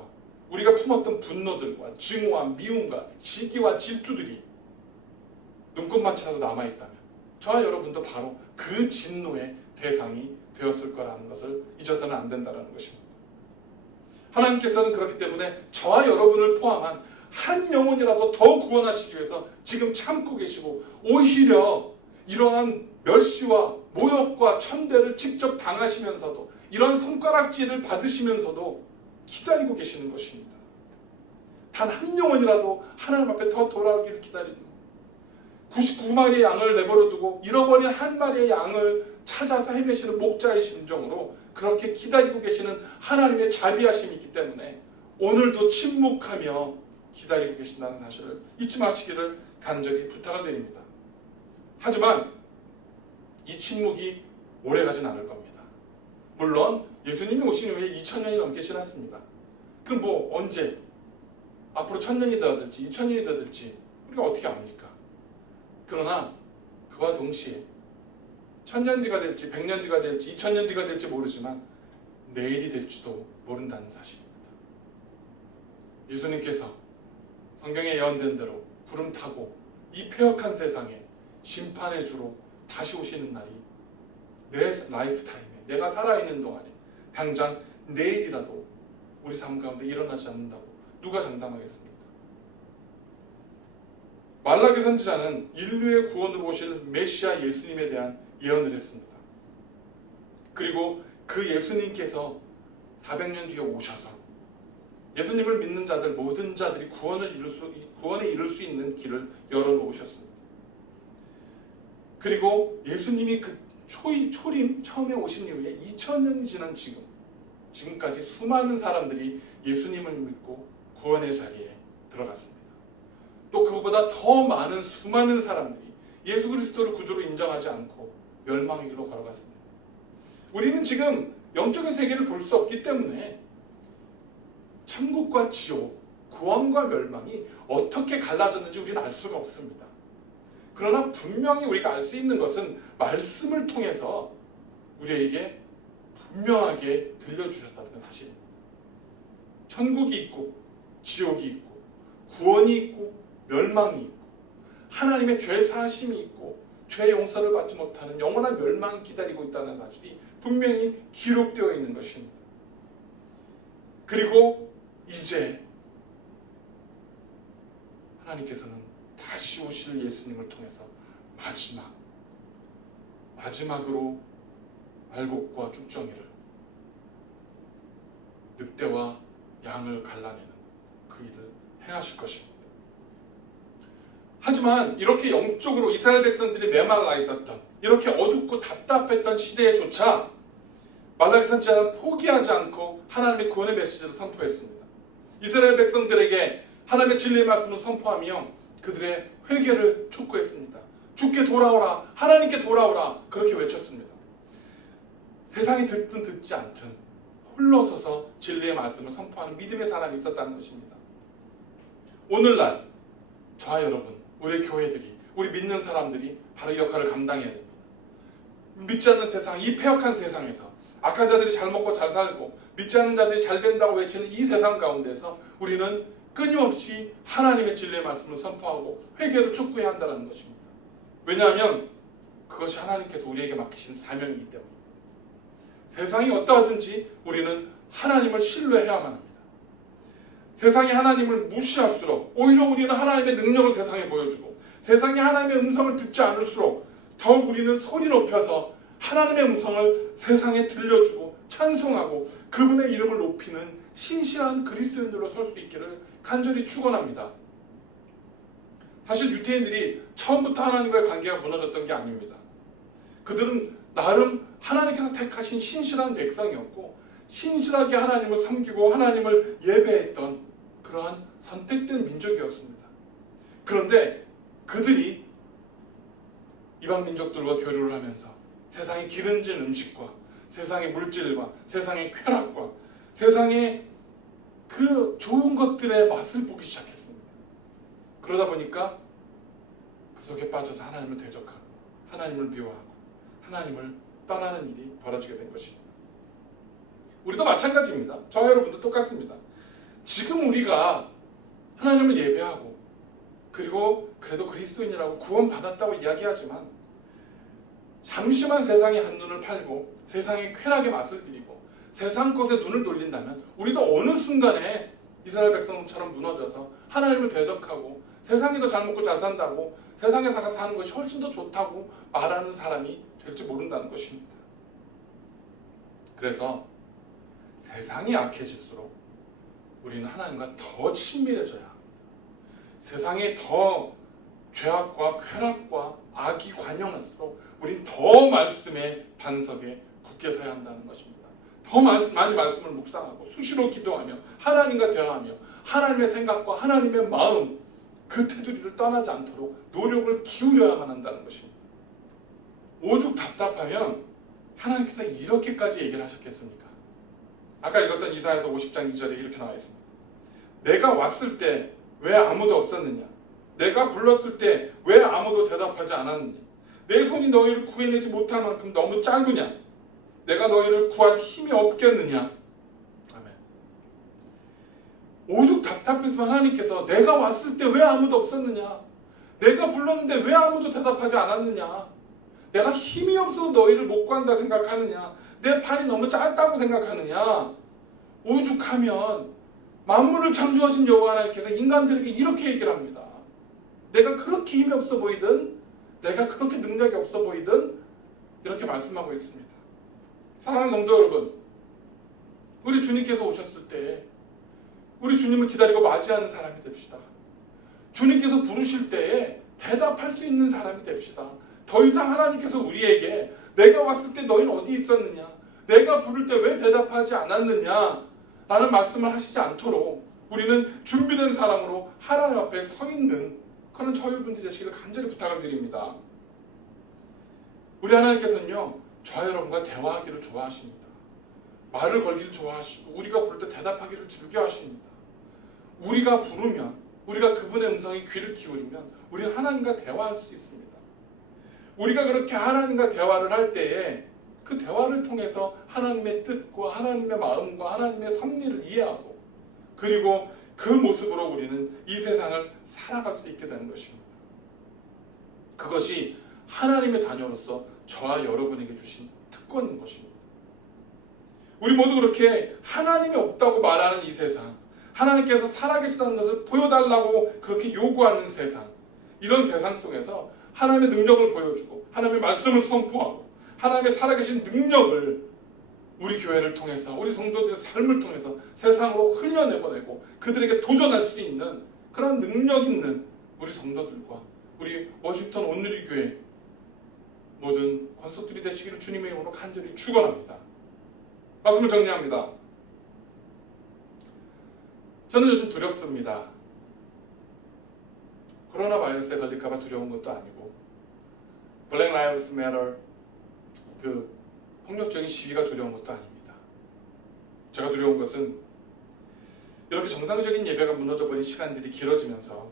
우리가 품었던 분노들과 증오와 미움과 시기와 질투들이 눈꽃만치라도 남아있다면 저와 여러분도 바로 그 진노의 대상이 되었을 거라는 것을 잊어서는 안 된다는 것입니다. 하나님께서는 그렇기 때문에 저와 여러분을 포함한 한 영혼이라도 더 구원하시기 위해서 지금 참고 계시고 오히려 이러한 멸시와 모욕과 천대를 직접 당하시면서도 이런 손가락질을 받으시면서도 기다리고 계시는 것입니다. 단 한 영혼이라도 하나님 앞에 더 돌아오기를 기다리는 99마리의 양을 내버려두고 잃어버린 한 마리의 양을 찾아서 헤매시는 목자의 심정으로 그렇게 기다리고 계시는 하나님의 자비하심이 있기 때문에 오늘도 침묵하며 기다리고 계신다는 사실을 잊지 마시기를 간절히 부탁을 드립니다. 하지만 이 침묵이 오래가진 않을 겁니다. 물론 예수님이 오신 후에 2000년이 넘게 지났습니다. 그럼 뭐 언제 앞으로 1000년이 더 될지 2000년이 더 될지 우리가 어떻게 압니까? 그러나 그와 동시에 1000년 뒤가 될지 100년 뒤가 될지 2000년 뒤가 될지 모르지만 내일이 될지도 모른다는 사실입니다. 예수님께서 성경에 예언된 대로 구름 타고 이 폐역한 세상에 심판의 주로 다시 오시는 날이 내 라이프타임에 내가 살아있는 동안에 당장 내일이라도 우리 삶 가운데 일어나지 않는다고 누가 장담하겠습니까? 말라기 선지자는 인류의 구원으로 오실 메시아 예수님에 대한 예언을 했습니다. 그리고 그 예수님께서 400년 뒤에 오셔서 예수님을 믿는 자들 모든 자들이 구원에 이룰 수 있는 길을 열어놓으셨습니다. 그리고 예수님이 그 초림 처음에 오신 이후에 2000년이 지난 지금까지 수많은 사람들이 예수님을 믿고 구원의 자리에 들어갔습니다. 또 그보다 더 많은 수많은 사람들이 예수 그리스도를 구주로 인정하지 않고 멸망의 길로 걸어갔습니다. 우리는 지금 영적인 세계를 볼 수 없기 때문에 천국과 지옥, 구원과 멸망이 어떻게 갈라졌는지 우리는 알 수가 없습니다. 그러나 분명히 우리가 알 수 있는 것은 말씀을 통해서 우리에게 분명하게 들려주셨다는 사실입니다. 천국이 있고 지옥이 있고 구원이 있고 멸망이 있고 하나님의 죄 사하심이 있고 죄 용서를 받지 못하는 영원한 멸망이 기다리고 있다는 사실이 분명히 기록되어 있는 것입니다. 그리고 이제 하나님께서는 다시 오실 예수님을 통해서 마지막으로 알곡과 쭉정이를 늑대와 양을 갈라내는 그 일을 행하실 것입니다. 하지만 이렇게 영적으로 이스라엘 백성들이 메말라 있었던 이렇게 어둡고 답답했던 시대에조차 말라기 선지자는 포기하지 않고 하나님의 구원의 메시지를 선포했습니다. 이스라엘 백성들에게 하나님의 진리의 말씀을 선포하며 그들의 회개를 촉구했습니다. 주께 돌아오라, 하나님께 돌아오라 그렇게 외쳤습니다. 세상이 듣든 듣지 않든 홀로 서서 진리의 말씀을 선포하는 믿음의 사람이 있었다는 것입니다. 오늘날 저와 여러분, 우리 교회들이, 우리 믿는 사람들이 바로 이 역할을 감당해야 됩니다. 믿지 않는 세상, 이 폐역한 세상에서 악한 자들이 잘 먹고 잘 살고 믿지 않는 자들이 잘 된다고 외치는 이 세상 가운데서 우리는 끊임없이 하나님의 진리의 말씀을 선포하고 회개를 촉구해야 한다는 것입니다. 왜냐하면 그것이 하나님께서 우리에게 맡기신 사명이기 때문입니다. 세상이 어떠하든지 우리는 하나님을 신뢰해야만 합니다. 세상이 하나님을 무시할수록 오히려 우리는 하나님의 능력을 세상에 보여주고 세상이 하나님의 음성을 듣지 않을수록 더욱 우리는 소리 높여서 하나님의 음성을 세상에 들려주고 찬송하고 그분의 이름을 높이는 신실한 그리스도인들로 설 수 있기를 간절히 축원합니다. 사실 유대인들이 처음부터 하나님과의 관계가 무너졌던 게 아닙니다. 그들은 나름 하나님께서 택하신 신실한 백성이었고 신실하게 하나님을 섬기고 하나님을 예배했던 그러한 선택된 민족이었습니다. 그런데 그들이 이방 민족들과 교류를 하면서 세상의 기름진 음식과 세상의 물질과 세상의 쾌락과 세상의 그 좋은 것들의 맛을 보기 시작했습니다. 그러다 보니까 그 속에 빠져서 하나님을 대적하고 하나님을 미워하고 하나님을 떠나는 일이 벌어지게 된 것입니다. 우리도 마찬가지입니다. 저와 여러분도 똑같습니다. 지금 우리가 하나님을 예배하고 그리고 그래도 그리스도인이라고 구원받았다고 이야기하지만 잠시만 세상의 한눈을 팔고 세상의 쾌락의 맛을 들이고 세상 것에 눈을 돌린다면 우리도 어느 순간에 이스라엘 백성처럼 무너져서 하나님을 대적하고 세상이 더 잘 먹고 잘 산다고 세상에서 사는 것이 훨씬 더 좋다고 말하는 사람이 될지 모른다는 것입니다. 그래서 세상이 악해질수록 우리는 하나님과 더 친밀해져야 합니다. 세상에 더 죄악과 쾌락과 악이 관영할수록 우린 더 말씀의 반석에 굳게 서야 한다는 것입니다. 더 많이 말씀을 묵상하고 수시로 기도하며 하나님과 대화하며 하나님의 생각과 하나님의 마음 그 테두리를 떠나지 않도록 노력을 기울여야만 한다는 것입니다. 오죽 답답하면 하나님께서 이렇게까지 얘기를 하셨겠습니까? 아까 읽었던 이사야서 50장 2절에 이렇게 나와 있습니다. 내가 왔을 때 왜 아무도 없었느냐? 내가 불렀을 때 왜 아무도 대답하지 않았느냐? 내 손이 너희를 구해내지 못할 만큼 너무 짧으냐? 내가 너희를 구할 힘이 없겠느냐? 아멘. 오죽 답답했으면 하나님께서 내가 왔을 때 왜 아무도 없었느냐? 내가 불렀는데 왜 아무도 대답하지 않았느냐? 내가 힘이 없어서 너희를 못 구한다 생각하느냐? 내 팔이 너무 짧다고 생각하느냐? 오죽하면 만물을 창조하신 여호와 하나님께서 인간들에게 이렇게 얘기를 합니다. 내가 그렇게 힘이 없어 보이든 내가 그렇게 능력이 없어 보이든 이렇게 말씀하고 있습니다. 사랑하는 성도 여러분, 우리 주님께서 오셨을 때 우리 주님을 기다리고 맞이하는 사람이 됩시다. 주님께서 부르실 때에 대답할 수 있는 사람이 됩시다. 더 이상 하나님께서 우리에게 내가 왔을 때 너희는 어디 있었느냐? 내가 부를 때 왜 대답하지 않았느냐? 라는 말씀을 하시지 않도록 우리는 준비된 사람으로 하나님 앞에 서 있는 그런 저희 분들이 되시기를 간절히 부탁을 드립니다. 우리 하나님께서는요, 저와 여러분과 대화하기를 좋아하십니다. 말을 걸기를 좋아하시고 우리가 부를 때 대답하기를 즐겨하십니다. 우리가 부르면, 우리가 그분의 음성에 귀를 기울이면 우리는 하나님과 대화할 수 있습니다. 우리가 그렇게 하나님과 대화를 할 때에 그 대화를 통해서 하나님의 뜻과 하나님의 마음과 하나님의 섭리를 이해하고 그리고 그 모습으로 우리는 이 세상을 살아갈 수 있게 되는 것입니다. 그것이 하나님의 자녀로서 저와 여러분에게 주신 특권인 것입니다. 우리 모두 그렇게 하나님이 없다고 말하는 이 세상, 하나님께서 살아계시다는 것을 보여달라고 그렇게 요구하는 세상, 이런 세상 속에서 하나님의 능력을 보여주고 하나님의 말씀을 선포하고 하나님의 살아계신 능력을 우리 교회를 통해서 우리 성도들의 삶을 통해서 세상으로 흘려내보내고 그들에게 도전할 수 있는 그런 능력 있는 우리 성도들과 우리 워싱턴 온누리 교회 모든 권속들이 되시기를 주님의 이름으로 간절히 축원합니다. 말씀을 정리합니다. 저는 요즘 두렵습니다. 코로나 바이러스에 걸릴까봐 두려운 것도 아니고 Black Lives Matter 그 폭력적인 시위가 두려운 것도 아닙니다. 제가 두려운 것은 이렇게 정상적인 예배가 무너져버린 시간들이 길어지면서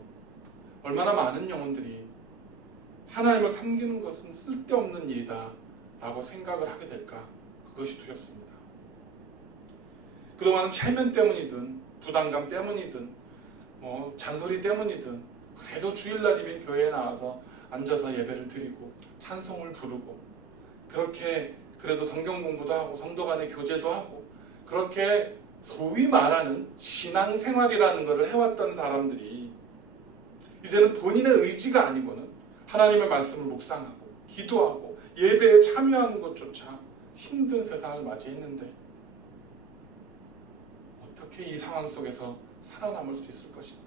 얼마나 많은 영혼들이 하나님을 섬기는 것은 쓸데없는 일이다 라고 생각을 하게 될까, 그것이 두렵습니다. 그동안 체면 때문이든 부담감 때문이든 잔소리 때문이든 그래도 주일날이면 교회에 나와서 앉아서 예배를 드리고 찬송을 부르고 그렇게 그래도 성경 공부도 하고 성도 간의 교제도 하고 그렇게 소위 말하는 신앙생활이라는 것을 해왔던 사람들이 이제는 본인의 의지가 아니고는 하나님의 말씀을 묵상하고 기도하고 예배에 참여하는 것조차 힘든 세상을 맞이했는데 어떻게 이 상황 속에서 살아남을 수 있을 것인가,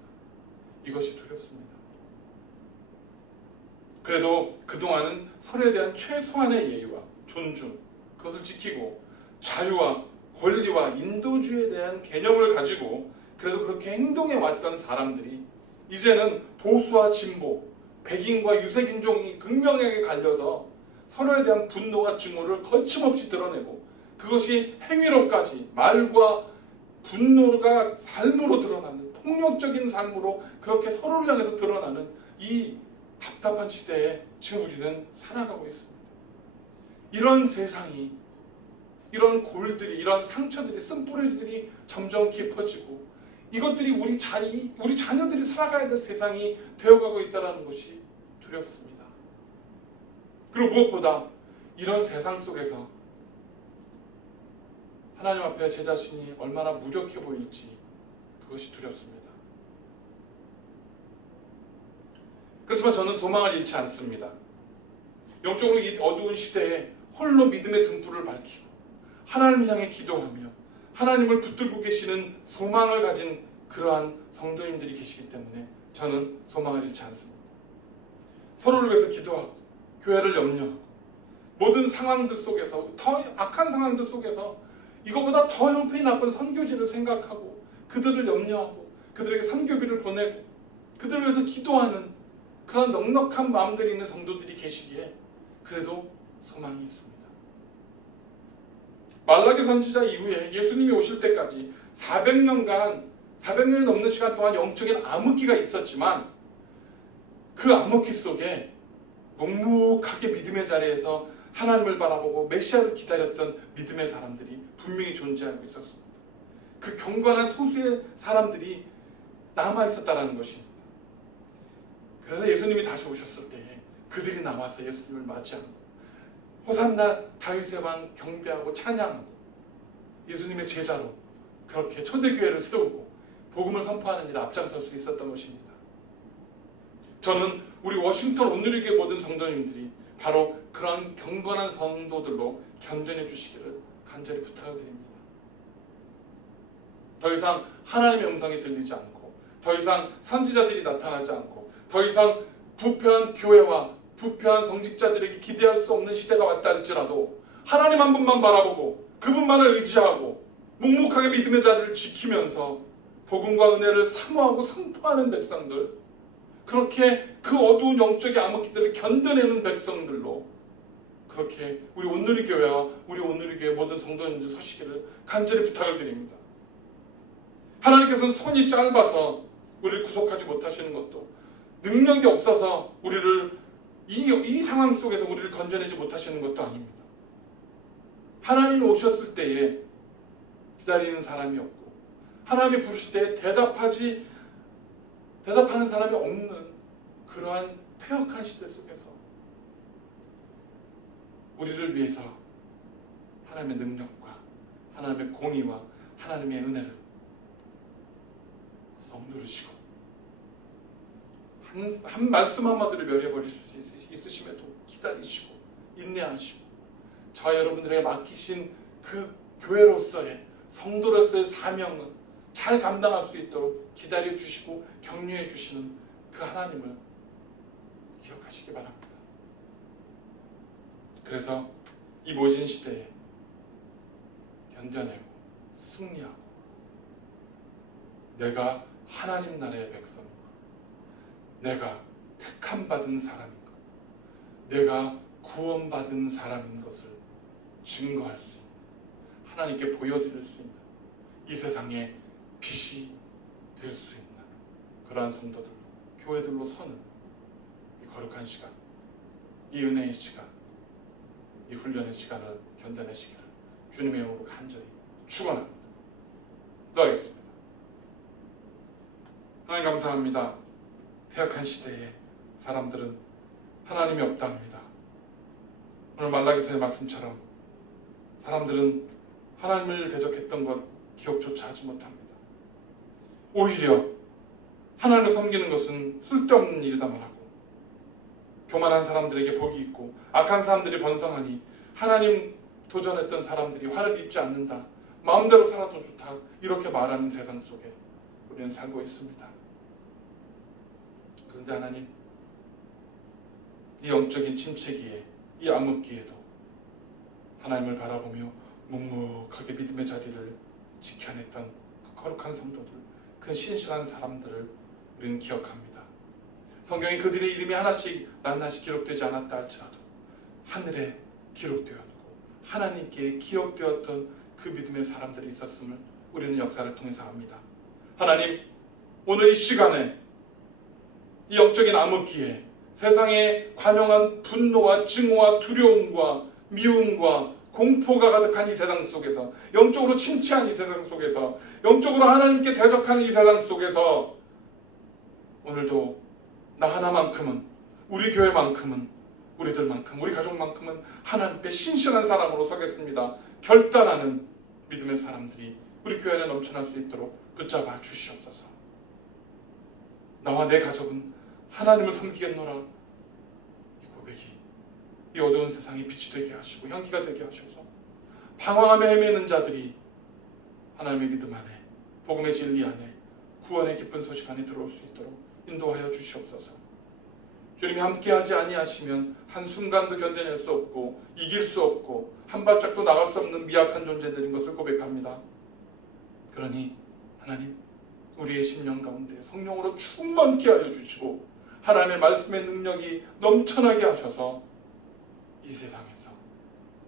이것이 두렵습니다. 그래도 그동안은 서로에 대한 최소한의 예의와 존중, 그것을 지키고 자유와 권리와 인도주의에 대한 개념을 가지고 그래도 그렇게 행동해 왔던 사람들이 이제는 보수와 진보, 백인과 유색인종이 극명하게 갈려서 서로에 대한 분노와 증오를 거침없이 드러내고 그것이 행위로까지 말과 분노가 삶으로 드러나는 폭력적인 삶으로 그렇게 서로를 향해서 드러나는 이 답답한 시대에 지금 우리는 살아가고 있습니다. 이런 세상이, 이런 골들이, 이런 상처들이, 쓴뿌리들이 점점 깊어지고 이것들이 우리 자녀들이 살아가야 될 세상이 되어가고 있다는 것이 두렵습니다. 그리고 무엇보다 이런 세상 속에서 하나님 앞에 제 자신이 얼마나 무력해 보일지 그것이 두렵습니다. 그렇지만 저는 소망을 잃지 않습니다. 영적으로 이 어두운 시대에 홀로 믿음의 등불을 밝히고 하나님을 향해 기도하며 하나님을 붙들고 계시는 소망을 가진 그러한 성도님들이 계시기 때문에 저는 소망을 잃지 않습니다. 서로를 위해서 기도하고 교회를 염려하고 모든 상황들 속에서, 더 악한 상황들 속에서 이거보다 더 형편이 나쁜 선교지를 생각하고 그들을 염려하고 그들에게 선교비를 보내고 그들을 위해서 기도하는 그런 넉넉한 마음들이 있는 성도들이 계시기에 그래도 소망이 있습니다. 말라기 선지자 이후에 예수님이 오실 때까지 400년이 넘는 시간 동안 영적인 암흑기가 있었지만 그 암흑기 속에 묵묵하게 믿음의 자리에서 하나님을 바라보고 메시아를 기다렸던 믿음의 사람들이 분명히 존재하고 있었습니다. 그 경건한 소수의 사람들이 남아있었다는 것입니다. 그래서 예수님이 다시 오셨을 때에 그들이 나와서 예수님을 맞이하고 호산나 다윗의 왕 경배하고 찬양하고 예수님의 제자로 그렇게 초대교회를 세우고 복음을 선포하는 일에 앞장설 수 있었던 것입니다. 저는 우리 워싱턴 온누리교회 모든 성도님들이 바로 그런 경건한 성도들로 견뎌내 주시기를 간절히 부탁을 드립니다. 더 이상 하나님의 음성이 들리지 않고 더 이상 선지자들이 나타나지 않고 더 이상 부패한 교회와 부패한 성직자들에게 기대할 수 없는 시대가 왔다 할지라도 하나님 한 분만 바라보고 그분만을 의지하고 묵묵하게 믿음의 자리를 지키면서 복음과 은혜를 사모하고 선포하는 백성들, 그렇게 그 어두운 영적인 암흑기들을 견뎌내는 백성들로 그렇게 우리 온누리교회와 우리 온누리교회 모든 성도님들 서시기를 간절히 부탁을 드립니다. 하나님께서는 손이 짧아서 우리를 구속하지 못하시는 것도 능력이 없어서 우리를 이 상황 속에서 우리를 건져내지 못하시는 것도 아닙니다. 하나님이 오셨을 때에 기다리는 사람이 없고 하나님이 부르실 때에 대답하는 사람이 없는 그러한 폐역한 시대 속에서 우리를 위해서 하나님의 능력과 하나님의 공의와 하나님의 은혜를 억누르시고 한 말씀 한마디로 멸해버릴 수 있으심에도 기다리시고 인내하시고 저 여러분들에게 맡기신 그 교회로서의 성도로서의 사명은 잘 감당할 수 있도록 기다려 주시고 격려해 주시는 그 하나님을 기억하시기 바랍니다. 그래서 이 모진 시대에 견뎌내고 승리하고 내가 하나님 나라의 백성인가, 내가 택함 받은 사람인가, 내가 구원받은 사람인 것을 증거할 수 있는, 하나님께 보여드릴 수 있는, 이 세상에 빛이 될 수 있는 그러한 성도들로, 교회들로 서는 이 거룩한 시간, 이 은혜의 시간, 이 훈련의 시간을 견뎌내시기를 주님의 이름으로 간절히 축원합니다. 기도하겠습니다. 하나님 감사합니다. 폐역한 시대에 사람들은 하나님이 없답니다. 오늘 말라기서의 말씀처럼 사람들은 하나님을 대적했던 것 기억조차 하지 못합니다. 오히려 하나님을 섬기는 것은 쓸데없는 일이다만 하고 교만한 사람들에게 복이 있고 악한 사람들이 번성하니 하나님 도전했던 사람들이 화를 입지 않는다, 마음대로 살아도 좋다, 이렇게 말하는 세상 속에 우리는 살고 있습니다. 그런데 하나님, 이 영적인 침체기에, 이 암흑기에도 하나님을 바라보며 묵묵하게 믿음의 자리를 지켜냈던 그 거룩한 성도들, 그 신실한 사람들을 우리는 기억합니다. 성경에 그들의 이름이 하나씩 낱낱이 기록되지 않았다 할지라도 하늘에 기록되었고 하나님께 기억되었던 그 믿음의 사람들이 있었음을 우리는 역사를 통해서 압니다. 하나님, 오늘 이 시간에 이 영적인 암흑기에 세상에 관영한 분노와 증오와 두려움과 미움과 공포가 가득한 이 세상 속에서, 영적으로 침체한 이 세상 속에서, 영적으로 하나님께 대적하는 이 세상 속에서 오늘도 나 하나만큼은, 우리 교회만큼은, 우리들만큼, 우리 가족만큼은 하나님께 신실한 사람으로 서겠습니다. 결단하는 믿음의 사람들이 우리 교회 안에 넘쳐날 수 있도록 붙잡아 주시옵소서. 나와 내 가족은 하나님을 섬기겠노라, 이 고백이 이 어두운 세상에 빛이 되게 하시고 향기가 되게 하셔서 방황하며 헤매는 자들이 하나님의 믿음 안에, 복음의 진리 안에, 구원의 기쁜 소식 안에 들어올 수 있도록 인도하여 주시옵소서. 주님이 함께하지 아니하시면 한순간도 견뎌낼 수 없고 이길 수 없고 한 발짝도 나갈 수 없는 미약한 존재들인 것을 고백합니다. 그러니 하나님, 우리의 심령 가운데 성령으로 충만케 하여 주시고 하나님의 말씀의 능력이 넘쳐나게 하셔서 이 세상에서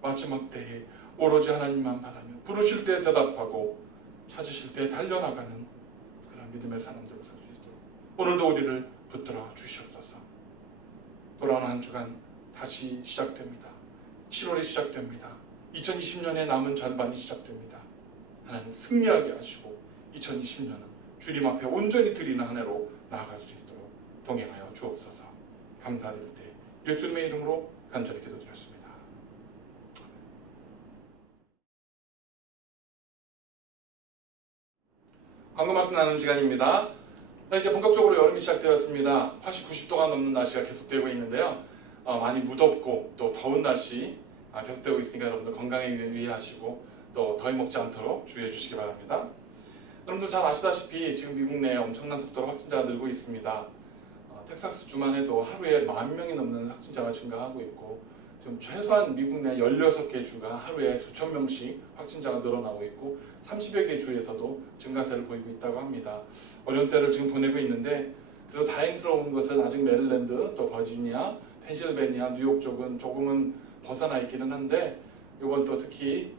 마지막 때에 오로지 하나님만 바라며 부르실 때 대답하고 찾으실 때 달려나가는 그런 믿음의 사람들로 살 수 있도록 오늘도 우리를 붙들어 주시옵소서. 돌아오는 한 주간 다시 시작됩니다. 7월이 시작됩니다. 2020년의 남은 절반이 시작됩니다. 하나님 승리하게 하시고 2020년은 주님 앞에 온전히 드리는 한 해로 나아갈 수 있도록 동행하여 주옵소서. 감사드릴 때 예수님의 이름으로 간절히 기도드렸습니다. 광고 말씀 나누는 시간입니다. 이제 본격적으로 여름이 시작되었습니다. 80, 90도가 넘는 날씨가 계속되고 있는데요. 많이 무덥고 또 더운 날씨 계속되고 있으니까 여러분들 건강에 유의하시고 또 더위 먹지 않도록 주의해 주시기 바랍니다. 여러분들 잘 아시다시피 지금 미국 내에 엄청난 속도로 확진자가 늘고 있습니다. 텍사스 주만 해도 하루에 10,000명이 넘는 확진자가 증가하고 있고 지금 최소한 미국 내 16개 주가 하루에 수천 명씩 확진자가 늘어나고 있고 30여 개 주에서도 증가세를 보이고 있다고 합니다. 어려운 때를 지금 보내고 있는데 그리고 다행스러운 것은 아직 메릴랜드, 또 버지니아, 펜실베니아, 뉴욕 쪽은 조금은 벗어나 있기는 한데 이번 또 특히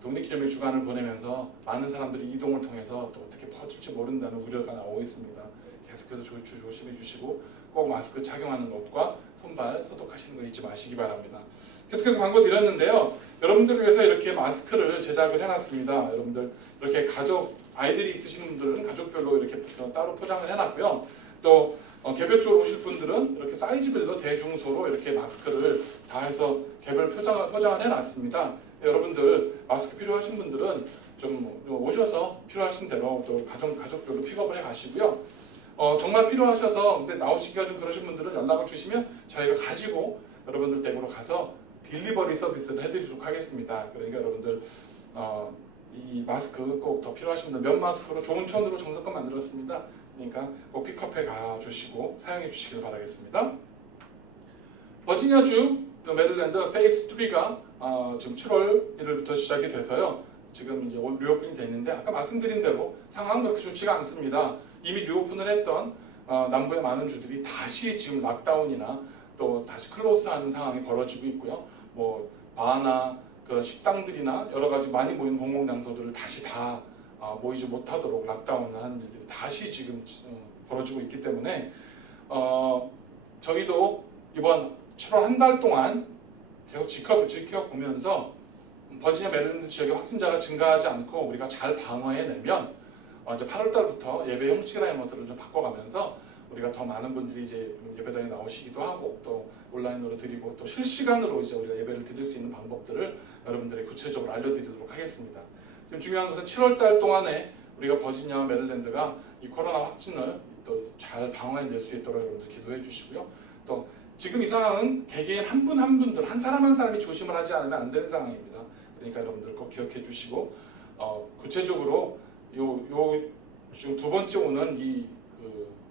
독립기념일 주간을 보내면서 많은 사람들이 이동을 통해서 또 어떻게 퍼질지 모른다는 우려가 나오고 있습니다. 계속해서 조심해 주시고 꼭 마스크 착용하는 것과 손발 소독하시는 거 잊지 마시기 바랍니다. 계속해서 광고 드렸는데요. 여러분들을 위해서 이렇게 마스크를 제작을 해놨습니다. 여러분들 이렇게 아이들이 있으신 분들은 가족별로 이렇게 따로 포장을 해놨고요. 또 개별적으로 오실 분들은 이렇게 사이즈별로 대중소로 이렇게 마스크를 다 해서 개별 포장을 해놨습니다. 여러분들 마스크 필요하신 분들은 좀 오셔서 필요하신 대로 또 가족별로 픽업을 해 가시고요. 정말 필요하셔서 근데 나오시기가 좀 그러신 분들은 연락을 주시면 저희가 가지고 여러분들 댁으로 가서 딜리버리 서비스를 해드리도록 하겠습니다. 그러니까 여러분들 이 마스크 꼭 더 필요하신 분들 면 마스크로 좋은 천으로 정성껏 만들었습니다. 그러니까 꼭 픽업해 가주시고 사용해 주시길 바라겠습니다. 버지니아주 메릴랜드 페이스 3가 지금 7월 1일부터 시작이 돼서요. 지금 이제 리오픈이 됐는데 아까 말씀드린 대로 상황은 그렇게 좋지가 않습니다. 이미 리오픈을 했던 남부의 많은 주들이 다시 지금 락다운이나 또 다시 클로즈하는 상황이 벌어지고 있고요. 뭐 바나 그 식당들이나 여러 가지 많이 모인 공공장소들을 다시 다 모이지 못하도록 락다운하는 일들이 다시 지금 벌어지고 있기 때문에 저희도 이번 7월 한 달 동안 계속 지켜보면서 버지니아 메릴랜드 지역의 확진자가 증가하지 않고 우리가 잘 방어해내면 이제 8월 달부터 예배 형식이나 이런 것들을 좀 바꿔가면서 우리가 더 많은 분들이 이제 예배당에 나오시기도 하고 또 온라인으로 드리고 또 실시간으로 이제 우리가 예배를 드릴 수 있는 방법들을 여러분들에게 구체적으로 알려드리도록 하겠습니다. 지금 중요한 것은 7월 달 동안에 우리가 버지니아 메릴랜드가 이 코로나 확진을 또 잘 방어해낼 수 있도록 여러분들 기도해 주시고요. 또 지금 이 상황은 개개인 한 분 한 분들 한 사람이 조심을 하지 않으면 안 되는 상황입니다. 그러니까 여러분들 꼭 기억해 주시고 구체적으로 지금 두 번째 오는 이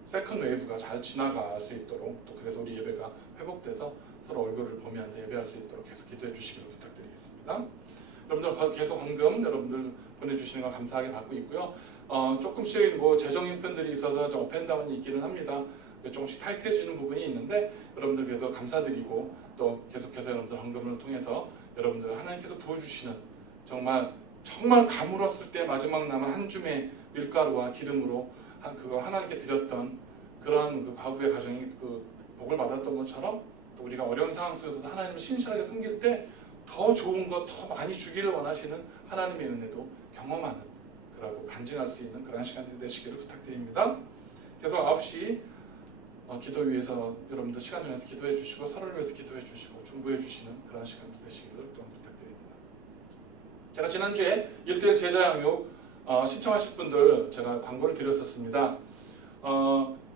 세컨드 웨이브가 잘 지나갈 수 있도록 또 그래서 우리 예배가 회복돼서 서로 얼굴을 보면서 예배할 수 있도록 계속 기도해 주시기를 부탁드리겠습니다. 여러분들 계속 헌금 여러분들 보내주시는 거 감사하게 받고 있고요. 조금씩 뭐 재정 형편들이 있어서 좀 업앤다운이 있기는 합니다. 조금씩 타이트해지는 부분이 있는데 여러분들 그래도 감사드리고 또 계속해서 여러분들 헌금을 통해서 여러분들 하나님께서 부어주시는 정말 가물었을 때 마지막 남은 한 줌의 밀가루와 기름으로 그거 하나님께 드렸던 그러한 그 과거의 가정이 그 복을 받았던 것처럼 또 우리가 어려운 상황 속에서도 하나님을 신실하게 섬길 때 더 좋은 것 더 많이 주기를 원하시는 하나님의 은혜도 경험하는 그러고 간증할 수 있는 그런 시간이 되시기를 부탁드립니다. 그래서 9시 기도 위해서 여러분들 시간 정해서 기도해 주시고 서로를 위해서 기도해 주시고 중보해 주시는 그런 시간이 되시기를 또한 부탁드립니다. 제가 지난주에 1:1 제자 양육 신청하실 분들 제가 광고를 드렸었습니다.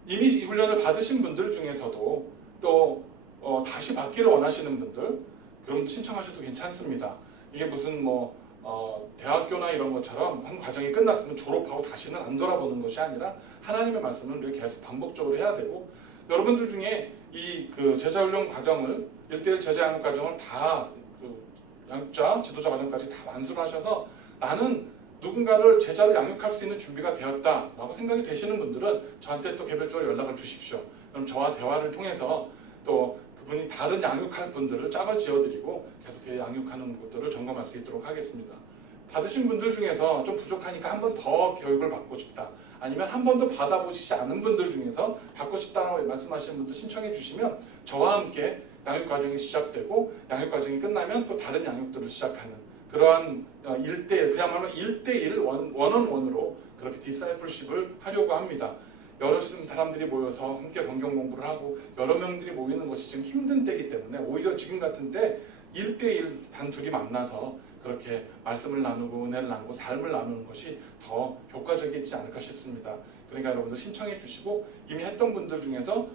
이미 이 훈련을 받으신 분들 중에서도 또 다시 받기를 원하시는 분들 그럼 신청하셔도 괜찮습니다. 이게 무슨 대학교나 이런 것처럼 한 과정이 끝났으면 졸업하고 다시는 안 돌아보는 것이 아니라 하나님의 말씀을 계속 반복적으로 해야 되고 여러분들 중에 이 그 제자훈련 과정을 1대1 제자 양육 과정을 다 그 양육자, 지도자 과정까지 다 완수를 하셔서 나는 누군가를 제자로 양육할 수 있는 준비가 되었다라고 생각이 되시는 분들은 저한테 또 개별적으로 연락을 주십시오. 그럼 저와 대화를 통해서 또 그분이 다른 양육할 분들을 짝을 지어드리고 계속 양육하는 것들을 점검할 수 있도록 하겠습니다. 받으신 분들 중에서 좀 부족하니까 한 번 더 교육을 받고 싶다. 아니면 한 번도 받아보시지 않은 분들 중에서 받고 싶다고 말씀하시는 분들 신청해 주시면 저와 함께 양육 과정이 시작되고 양육 과정이 끝나면 또 다른 양육들을 시작하는 그러한 1대1 그야말로 1대1 원원원으로 그렇게 디사이플십을 하려고 합니다. 여러 사람들이 모여서 함께 성경 공부를 하고 여러 명들이 모이는 것이 지금 힘든 때이기 때문에 오히려 지금 같은 때 1대1 단둘이 만나서 그렇게 말씀을 나누고 은혜를 나누고 삶을 나누는 것이 더 효과적이지 않을까 싶습니다. 그러니까 여러분들 신청해 주시고 이미 했던 분들 중에서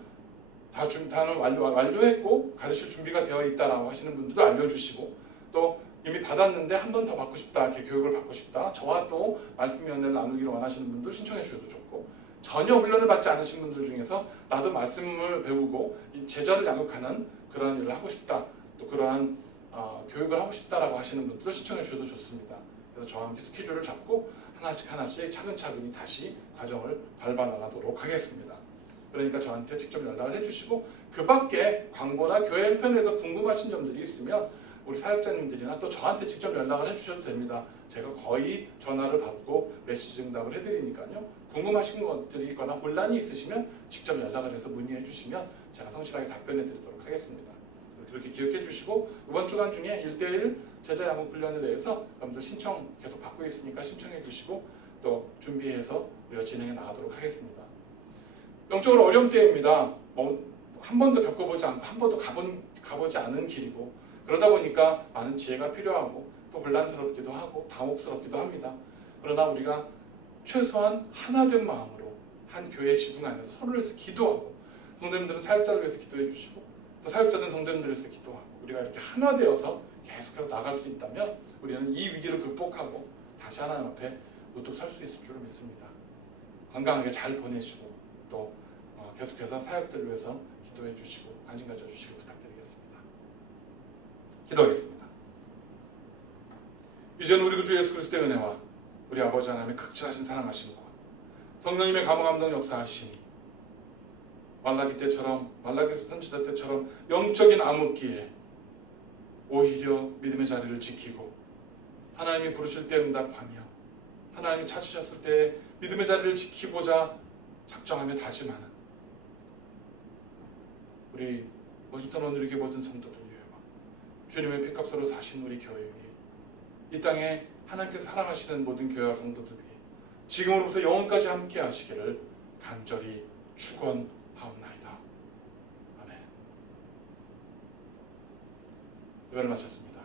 다 준비를 완료했고 가르칠 준비가 되어 있다라고 하시는 분들도 알려주시고 또 이미 받았는데 한 번 더 받고 싶다, 이렇게 교육을 받고 싶다, 저와 또 말씀의 은혜를 나누기를 원하시는 분들 신청해 주셔도 좋고 전혀 훈련을 받지 않으신 분들 중에서 나도 말씀을 배우고 제자를 양육하는 그런 일을 하고 싶다, 또 그러한 교육을 하고 싶다라고 하시는 분들도 신청해 주셔도 좋습니다. 그래서 저와 함께 스케줄을 잡고 하나씩 차근차근히 다시 과정을 밟아 나가도록 하겠습니다. 그러니까 저한테 직접 연락을 해주시고 그 밖에 광고나 교회 형편에서 궁금하신 점들이 있으면 우리 사역자님들이나 또 저한테 직접 연락을 해주셔도 됩니다. 제가 거의 전화를 받고 메시지 응답을 해드리니까요. 궁금하신 것들이 있거나 혼란이 있으시면 직접 연락을 해서 문의해 주시면 제가 성실하게 답변해 드리도록 하겠습니다. 그렇게 기억해 주시고 이번 주간 중에 1대1 제자 양육 훈련에 대해서 여러분들 신청 계속 받고 있으니까 신청해 주시고 또 준비해서 우리가 진행해 나가도록 하겠습니다. 영적으로 어려운 때입니다. 한 번도 겪어보지 않고 한 번도 가보지 않은 길이고 그러다 보니까 많은 지혜가 필요하고 또 혼란스럽기도 하고 당혹스럽기도 합니다. 그러나 우리가 최소한 하나된 마음으로 한 교회 지붕 안에서 서로를 위해서 기도하고 성도님들은 사역자를 위해서 기도해 주시고 또 사역자들은 성도님들을 위해서 기도하고 우리가 이렇게 하나 되어서 계속해서 나갈 수 있다면 우리는 이 위기를 극복하고 다시 하나님 앞에 우뚝 설 수 있을 줄 믿습니다. 건강하게 잘 보내시고 또 계속해서 사역들을 위해서 기도해 주시고 관심 가져주시길 부탁드리겠습니다. 기도하겠습니다. 이제는 우리 구주 예수 그리스도의 은혜와 우리 아버지 하나님의 극진하신 사랑하심과 성령님의 감화감동 역사하심이 말라기 때처럼 말라기 선지자 때처럼 영적인 암흑기에 오히려 믿음의 자리를 지키고 하나님이 부르실 때 응답하며 하나님이 찾으셨을 때 믿음의 자리를 지키고자 작정하며 다짐하는 우리 워싱턴 원누리교회 모든 성도들 위에 주님의 피값으로 사신 우리 교회 위에 이 땅에 하나님께서 사랑하시는 모든 교회와 성도들 위해 지금으로부터 영원까지 함께 하시기를 간절히 축원하옵나이다. 아멘. 예배를 마쳤습니다.